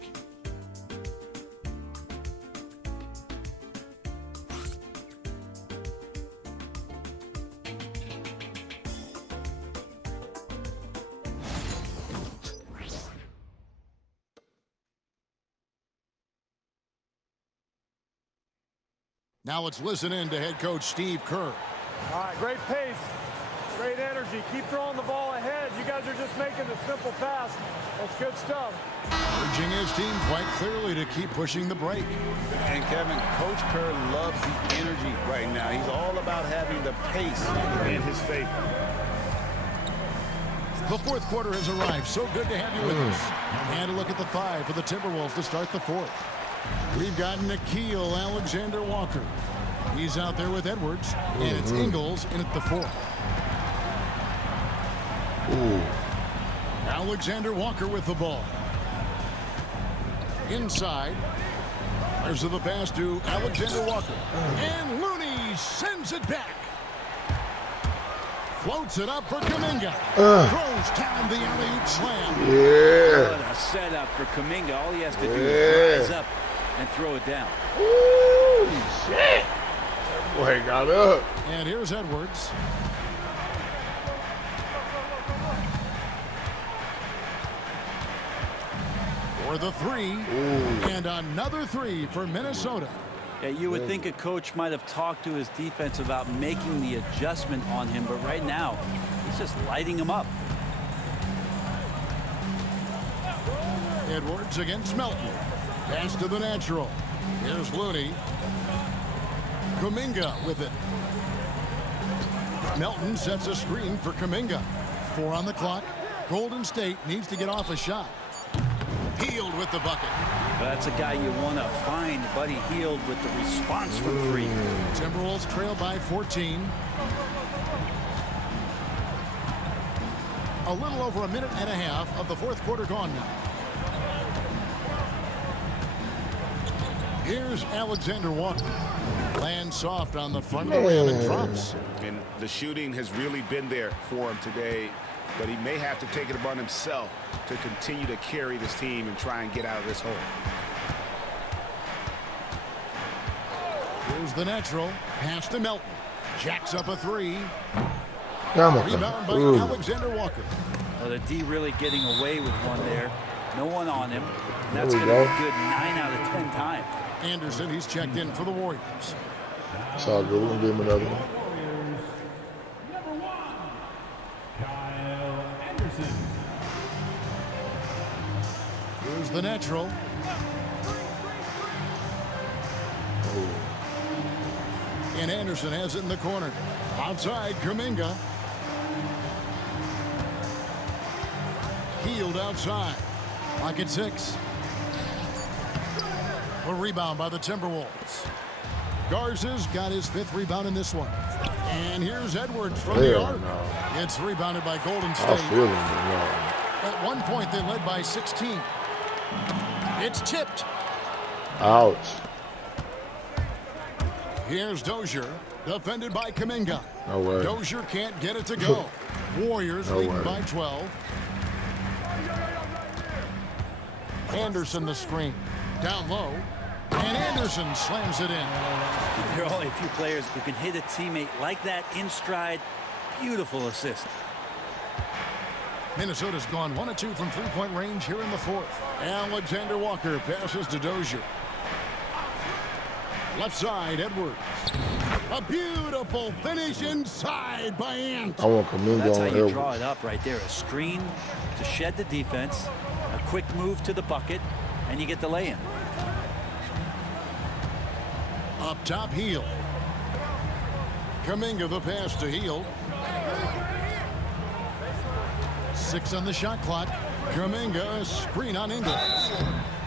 Now let's listen in to head coach Steve Kerr. All right, great pace. Great energy. Keep throwing the ball ahead. You guys are just making the simple pass. That's good stuff. Urging his team quite clearly to keep pushing the break. And Kevin, Coach Kerr loves the energy right now. He's all about having the pace in his favor. The fourth quarter has arrived. So good to have you with us. And a look at the five for the Timberwolves to start the fourth. We've got Nickeil Alexander-Walker. He's out there with Edwards. And it's Ingles in at the fourth. Alexander-Walker with the ball. Inside. There's the pass to Alexander-Walker. And Looney sends it back. Floats it up for Kuminga. Throws down the alley-oop slam. Yeah. What a setup for Kuminga. All he has to do is rise up and throw it down. Holy shit. That boy got up. And here's Edwards. For the three. And another three for Minnesota. Yeah, you would think a coach might have talked to his defense about making the adjustment on him, but right now, he's just lighting him up. Edwards against Melton. Pass to the natural. Here's Looney. Kuminga with it. Melton sets a screen for Kuminga. 4 on the clock. Golden State needs to get off a shot. Hield with the bucket. That's a guy you want to find, Buddy Hield with the response from three. Timberwolves trail by 14. A little over a minute and a half of the fourth quarter gone now. Here's Alexander-Walker. Lands soft on the front of the rim and drops. And the shooting has really been there for him today, but he may have to take it upon himself to continue to carry this team and try and get out of this hole. Here's the natural. Pass to Melton. Jacks up a three. Rebound by Alexander-Walker. Well, the D really getting away with one there. No one on him. And that's going to be a good 9 out of 10 times. Anderson, he's checked in for the Warriors. It's all good. We're going to give him another one. Kyle Anderson. Here's the natural. And Anderson has it in the corner. Outside, Kuminga. Hield outside. Pocket 6. A rebound by the Timberwolves. Garza's got his 5th rebound in this one. And here's Edwards from the arc. It's rebounded by Golden State. At one point, they led by 16. It's tipped. Ouch. Here's Dozier, defended by Kuminga. No way. Dozier can't get it to go. Warriors leading by 12. Anderson the screen. Down low. And Anderson slams it in. There are only a few players who can hit a teammate like that in stride. Beautiful assist. Minnesota's gone 1 of 2 from three-point range here in the fourth. Alexander-Walker passes to Dozier. Left side, Edwards. A beautiful finish inside by Ant. I want Kuminga. That's how you Edwards. draw it up right there. A screen to shed the defense, a quick move to the bucket, and you get the lay-in. Up top, Hield. Kuminga the pass to Hield. 6 on the shot clock. Kuminga, screen on Ingles.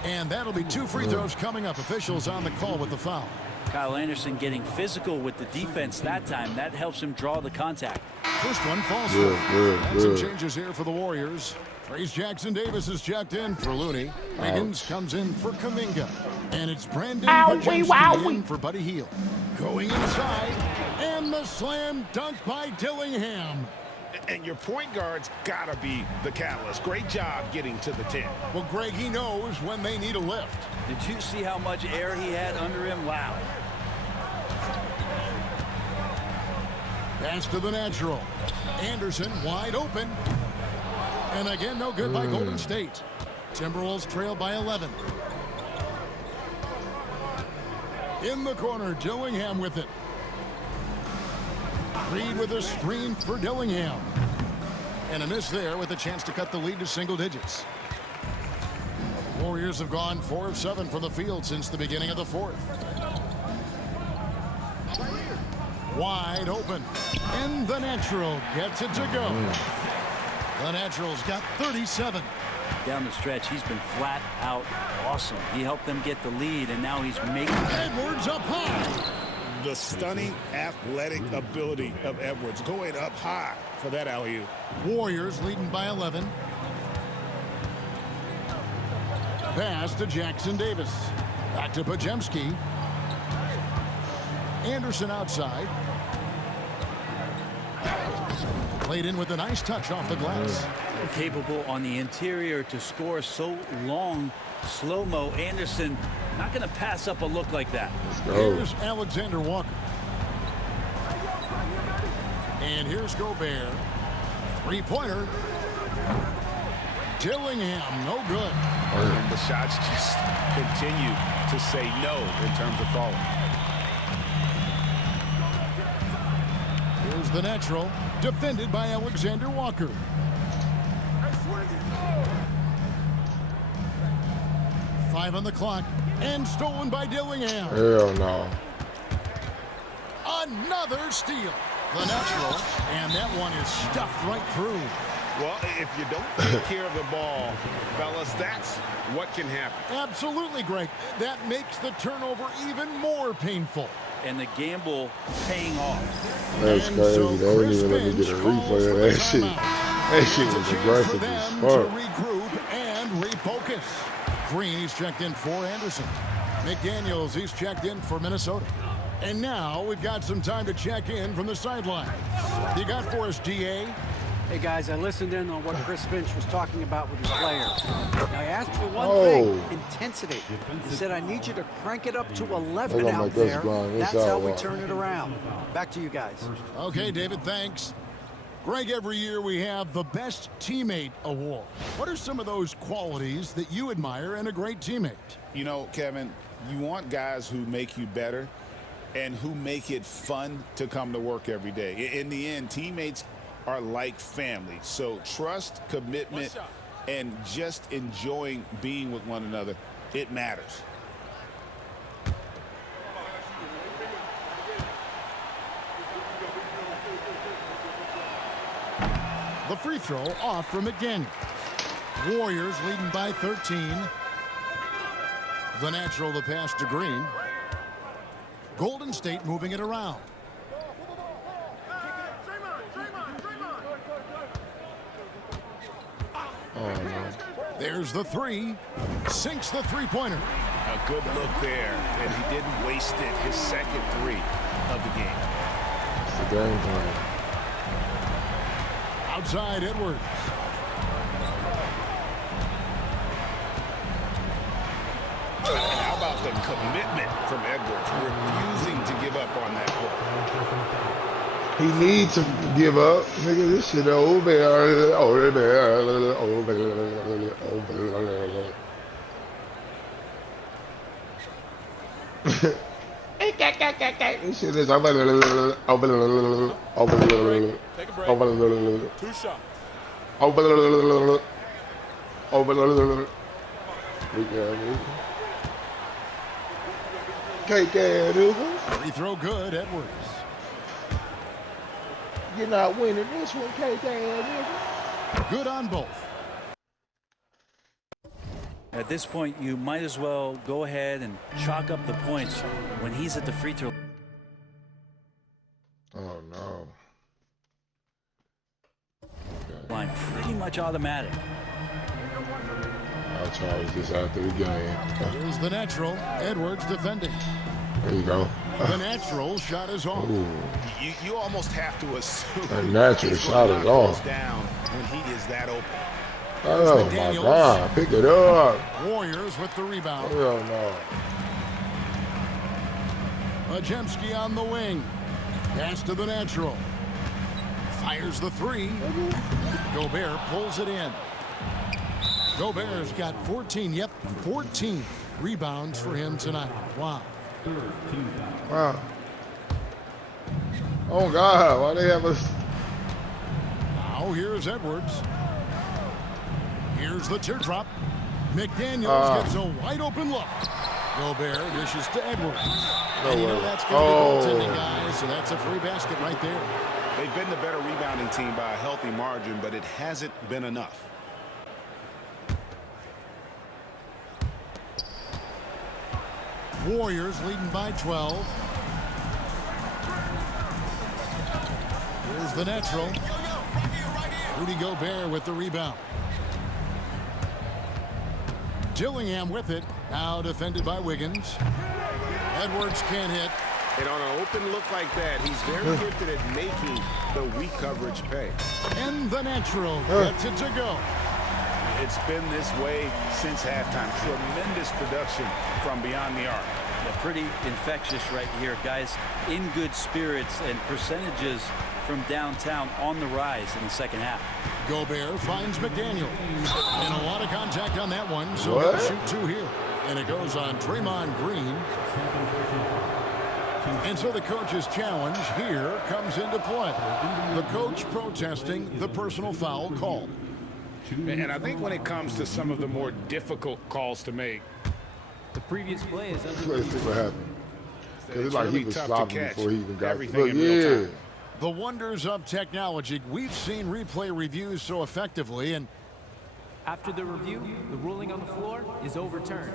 And that'll be 2 free throws coming up. Officials on the call with the foul. Kyle Anderson getting physical with the defense that time. That helps him draw the contact. First one falls Good, through. good. Some changes here for the Warriors. Trace Jackson-Davis is checked in for Looney. Wiggins comes in for Kuminga. And it's Brandon Pajemski in for Buddy Hield. Going inside. And the slam dunk by Dillingham. And your point guard's got to be the catalyst. Great job getting to the 10. Well, Greg, he knows when they need a lift. Did you see how much air he had under him? Wow. Pass to the natural. Anderson wide open. And again, no good by Golden State. Timberwolves trail by 11. In the corner, Dillingham with it. Reed with a screen for Dillingham. And a miss there with a chance to cut the lead to single digits. Warriors have gone 4 of 7 from the field since the beginning of the fourth. Wide open. And the Natural gets it to go. The Natural's got 37. Down the stretch, he's been flat out awesome. He helped them get the lead, and now he's making... Edwards up high. The stunning athletic ability of Edwards going up high for that alley-oop. Warriors leading by 11. Pass to Jackson Davis. Back to Podziemski. Anderson outside. Played in with a nice touch off the glass. Capable on the interior to score so long. Slow-mo. Anderson not going to pass up a look like that. Here's Alexander Walker. And here's Gobert. Three-pointer. Dillingham, no good. And the shots just continue to say no in terms of falling. Here's the Natural, defended by Alexander Walker. Five on the clock, and stolen by Dillingham. Hell no. Another steal. The Natural, and that one is stuffed right through. Well, if you don't take care of the ball, fellas, that's what can happen. Absolutely, Greg. That makes the turnover even more painful. And the gamble paying off. That's crazy. They didn't even let me get a replay of that shit. That shit was aggressive as To fuck. regroup and refocus. Green, he's checked in for Anderson. McDaniels, he's checked in for Minnesota. And now we've got some time to check in from the sideline. You got for us, DA? Hey, guys, I listened in on what Chris Finch was talking about with his players. Now, I asked for one thing, intensity. He said, I need you to crank it up to 11 out there. That's how we turn it around. Back to you guys. Okay, David, thanks. Greg, every year we have the Best Teammate Award. What are some of those qualities that you admire in a great teammate? You know, Kevin, you want guys who make you better and who make it fun to come to work every day. In the end, teammates are like family. So trust, commitment, and just enjoying being with one another, it matters. The free throw off from McDaniels. Warriors leading by 13. The Natural, the pass to Green. Golden State moving it around. Oh, no. There's the three. Sinks the three-pointer. A good look there, and he didn't waste it. His second three of the game. It's the game plan. Outside Edwards. And how about the commitment from Edwards, refusing to give up on that ball. He needs to give up. Nigga, this shit over. This shit is Take a break. 2 shots. Free throw good, Edwards. You're not winning this one, KK. Good on both. At this point, you might as well go ahead and chalk up the points when he's at the free throw. Oh, no. Line pretty much automatic. I'll charge this after the game. Here's the Natural. Edwards defending. There you go. The Natural shot is off. You almost have to assume The Natural shot is off. down when he is that open. Oh, my God. Pick it up. Warriors with the rebound. Hell no. Podziemski on the wing. Pass to the Natural. Fires the three. Gobert pulls it in. Gobert's got 14, 14 rebounds for him tonight. Wow. Wow. Oh, God. Why they have us? Now here's Edwards. Here's the teardrop. McDaniels gets a wide open look. Gobert dishes to Edwards. And you know that's going to be goaltending, guys, so that's a free basket right there. They've been the better rebounding team by a healthy margin, but it hasn't been enough. Warriors leading by 12. Here's the natural. Rudy Gobert with the rebound. Dillingham with it. Now defended by Wiggins. Edwards can't hit. And on an open look like that, he's very gifted at making the weak coverage pay. And the natural gets it to go. It's been this way since halftime. Tremendous production from beyond the arc. Yeah, pretty infectious right here, guys. In good spirits and percentages from downtown on the rise in the second half. Gobert finds McDaniel. And a lot of contact on that one, so he'll shoot two here. And it goes on Draymond Green. And so the coach's challenge here comes into play. The coach protesting the personal foul call. And I think when it comes to some of the more difficult calls to make, the previous play is Let's see what happened. Because it's like he was stopping before he even got everything in real real time. The wonders of technology. We've seen replay reviews so effectively, and after the review, the ruling on the floor is overturned.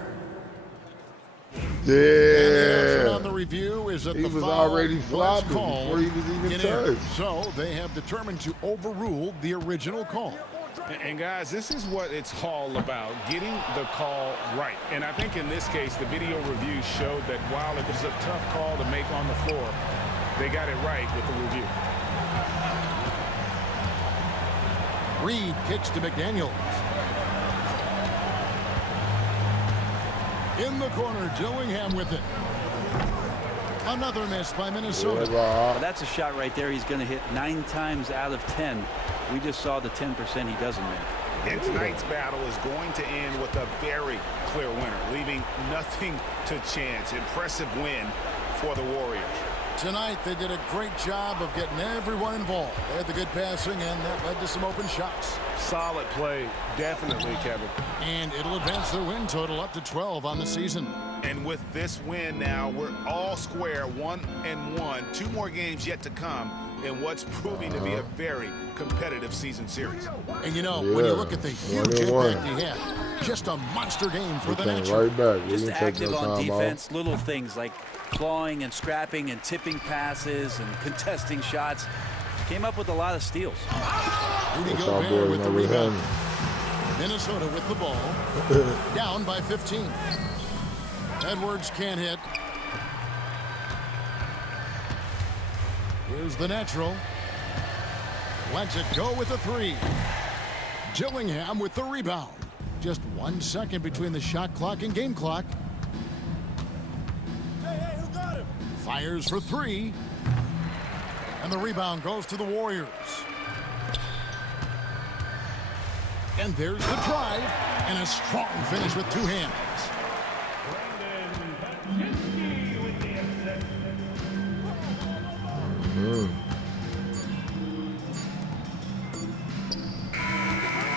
And the answer on the review is that he the was foul already flopping before he was even touched. So they have determined to overrule the original call. And guys, this is what it's all about, getting the call right. And I think in this case, the video review showed that while it was a tough call to make on the floor, they got it right with the review. Reed kicks to McDaniels. In the corner, Dillingham with it. Another miss by Minnesota. Well, that's a shot right there. He's going to hit 9 times out of 10. We just saw the 10% he doesn't make. And tonight's battle is going to end with a very clear winner, leaving nothing to chance. Impressive win for the Warriors. Tonight, they did a great job of getting everyone involved. They had the good passing, and that led to some open shots. Solid play, definitely, Kevin. And it'll advance their win total up to 12 on the season. And with this win now, we're all square, 1-1. 2 more games yet to come in what's proving to be a very competitive season series. And you know, when you look at the huge impact he had, just a monster game for the Natural. Right back. Just active on defense, little things like clawing and scrapping and tipping passes and contesting shots. Came up with a lot of steals. Rudy Gobert with the rebound. Minnesota with the ball. Down by 15. Edwards can't hit. Here's the Natural. Lets it go with a 3. Dillingham with the rebound. Just 1 second between the shot clock and game clock. Hey, who got him? Fires for 3. And the rebound goes to the Warriors. And there's the drive. And a strong finish with 2 hands.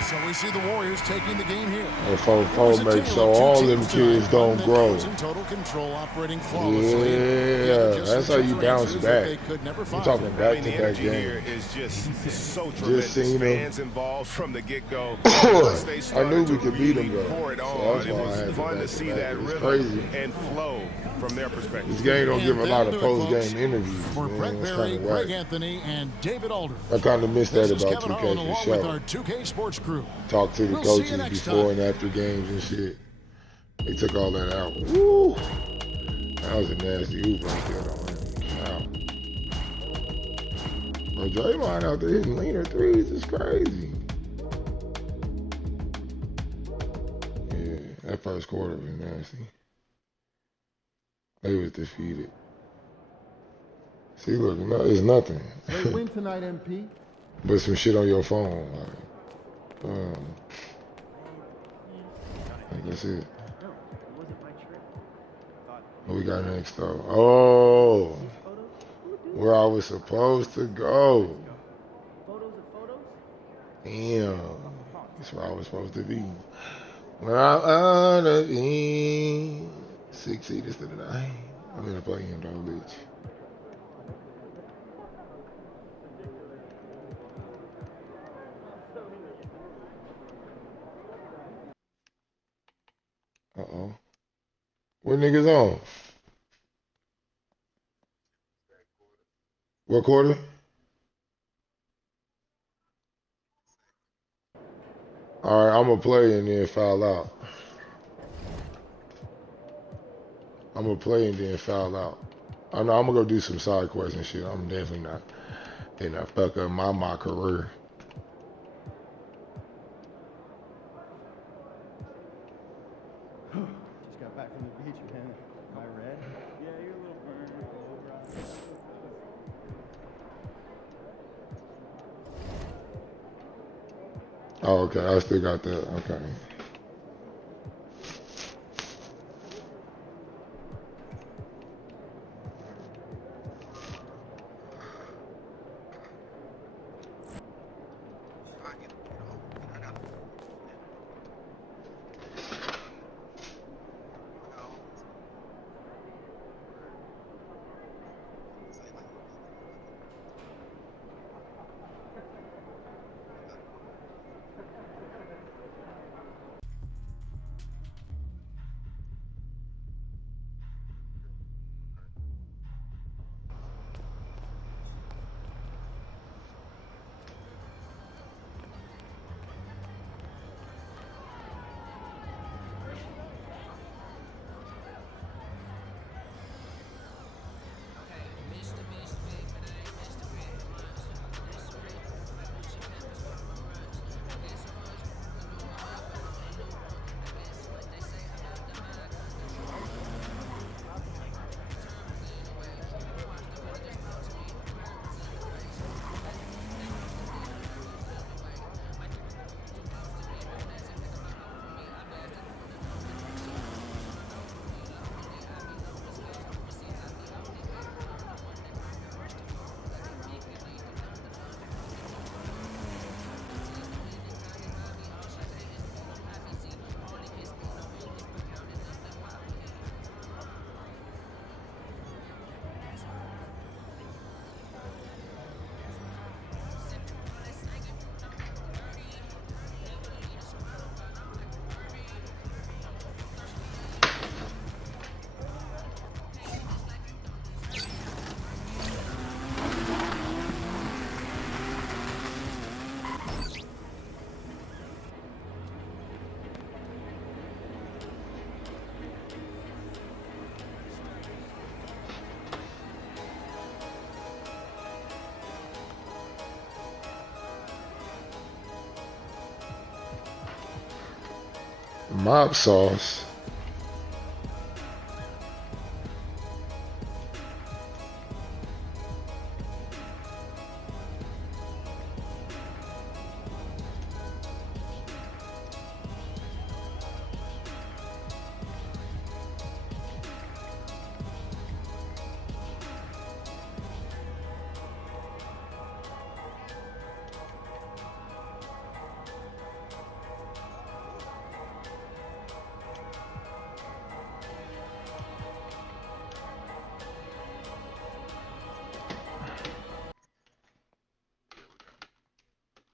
So we see the Warriors taking the game here. Four makes so all them kids don't grow. In total control, operating flawlessly. Yeah, that's how you bounce back. We're talking back-to-back here games. is just so tremendous. Fans involved from the get-go. I knew we could beat them, though. Pour it So on. that's It why I was had fun to see that rhythm and flow from their perspective. This game don't give a lot of post-game interviews. For Brett It's Berry, kinda Greg whack. Anthony, and David Alder. I kind of missed that This is about Kevin 2K Harlan for along sure. with our 2K Sports crew. Talk to the We'll see you coaches next before time. and after games and shit. They took all that out. Woo! That was a nasty hoop right there, though. Wow. Bro, Draymond out there hitting leaner threes is crazy. Yeah, that first quarter was nasty. They was defeated. See, look, no, it's nothing. Great win tonight, MP. But some shit on your phone. Like, I guess it. What we got next though? Oh. where I was supposed to go. Damn. That's where I was supposed to be. When I ought to be 6 seaters to the 9. I'm gonna play him though, bitch. Uh-oh. What niggas on? What quarter? All right, I'm gonna play and then foul out. I'm gonna play and then foul out. I know I'm gonna go do some side quests and shit. I'm definitely not. They not fuck up my career. Just got back from the beach, man. Am I red? Yeah, you're a little burned. Oh, okay. I still got that. Okay. Mob sauce.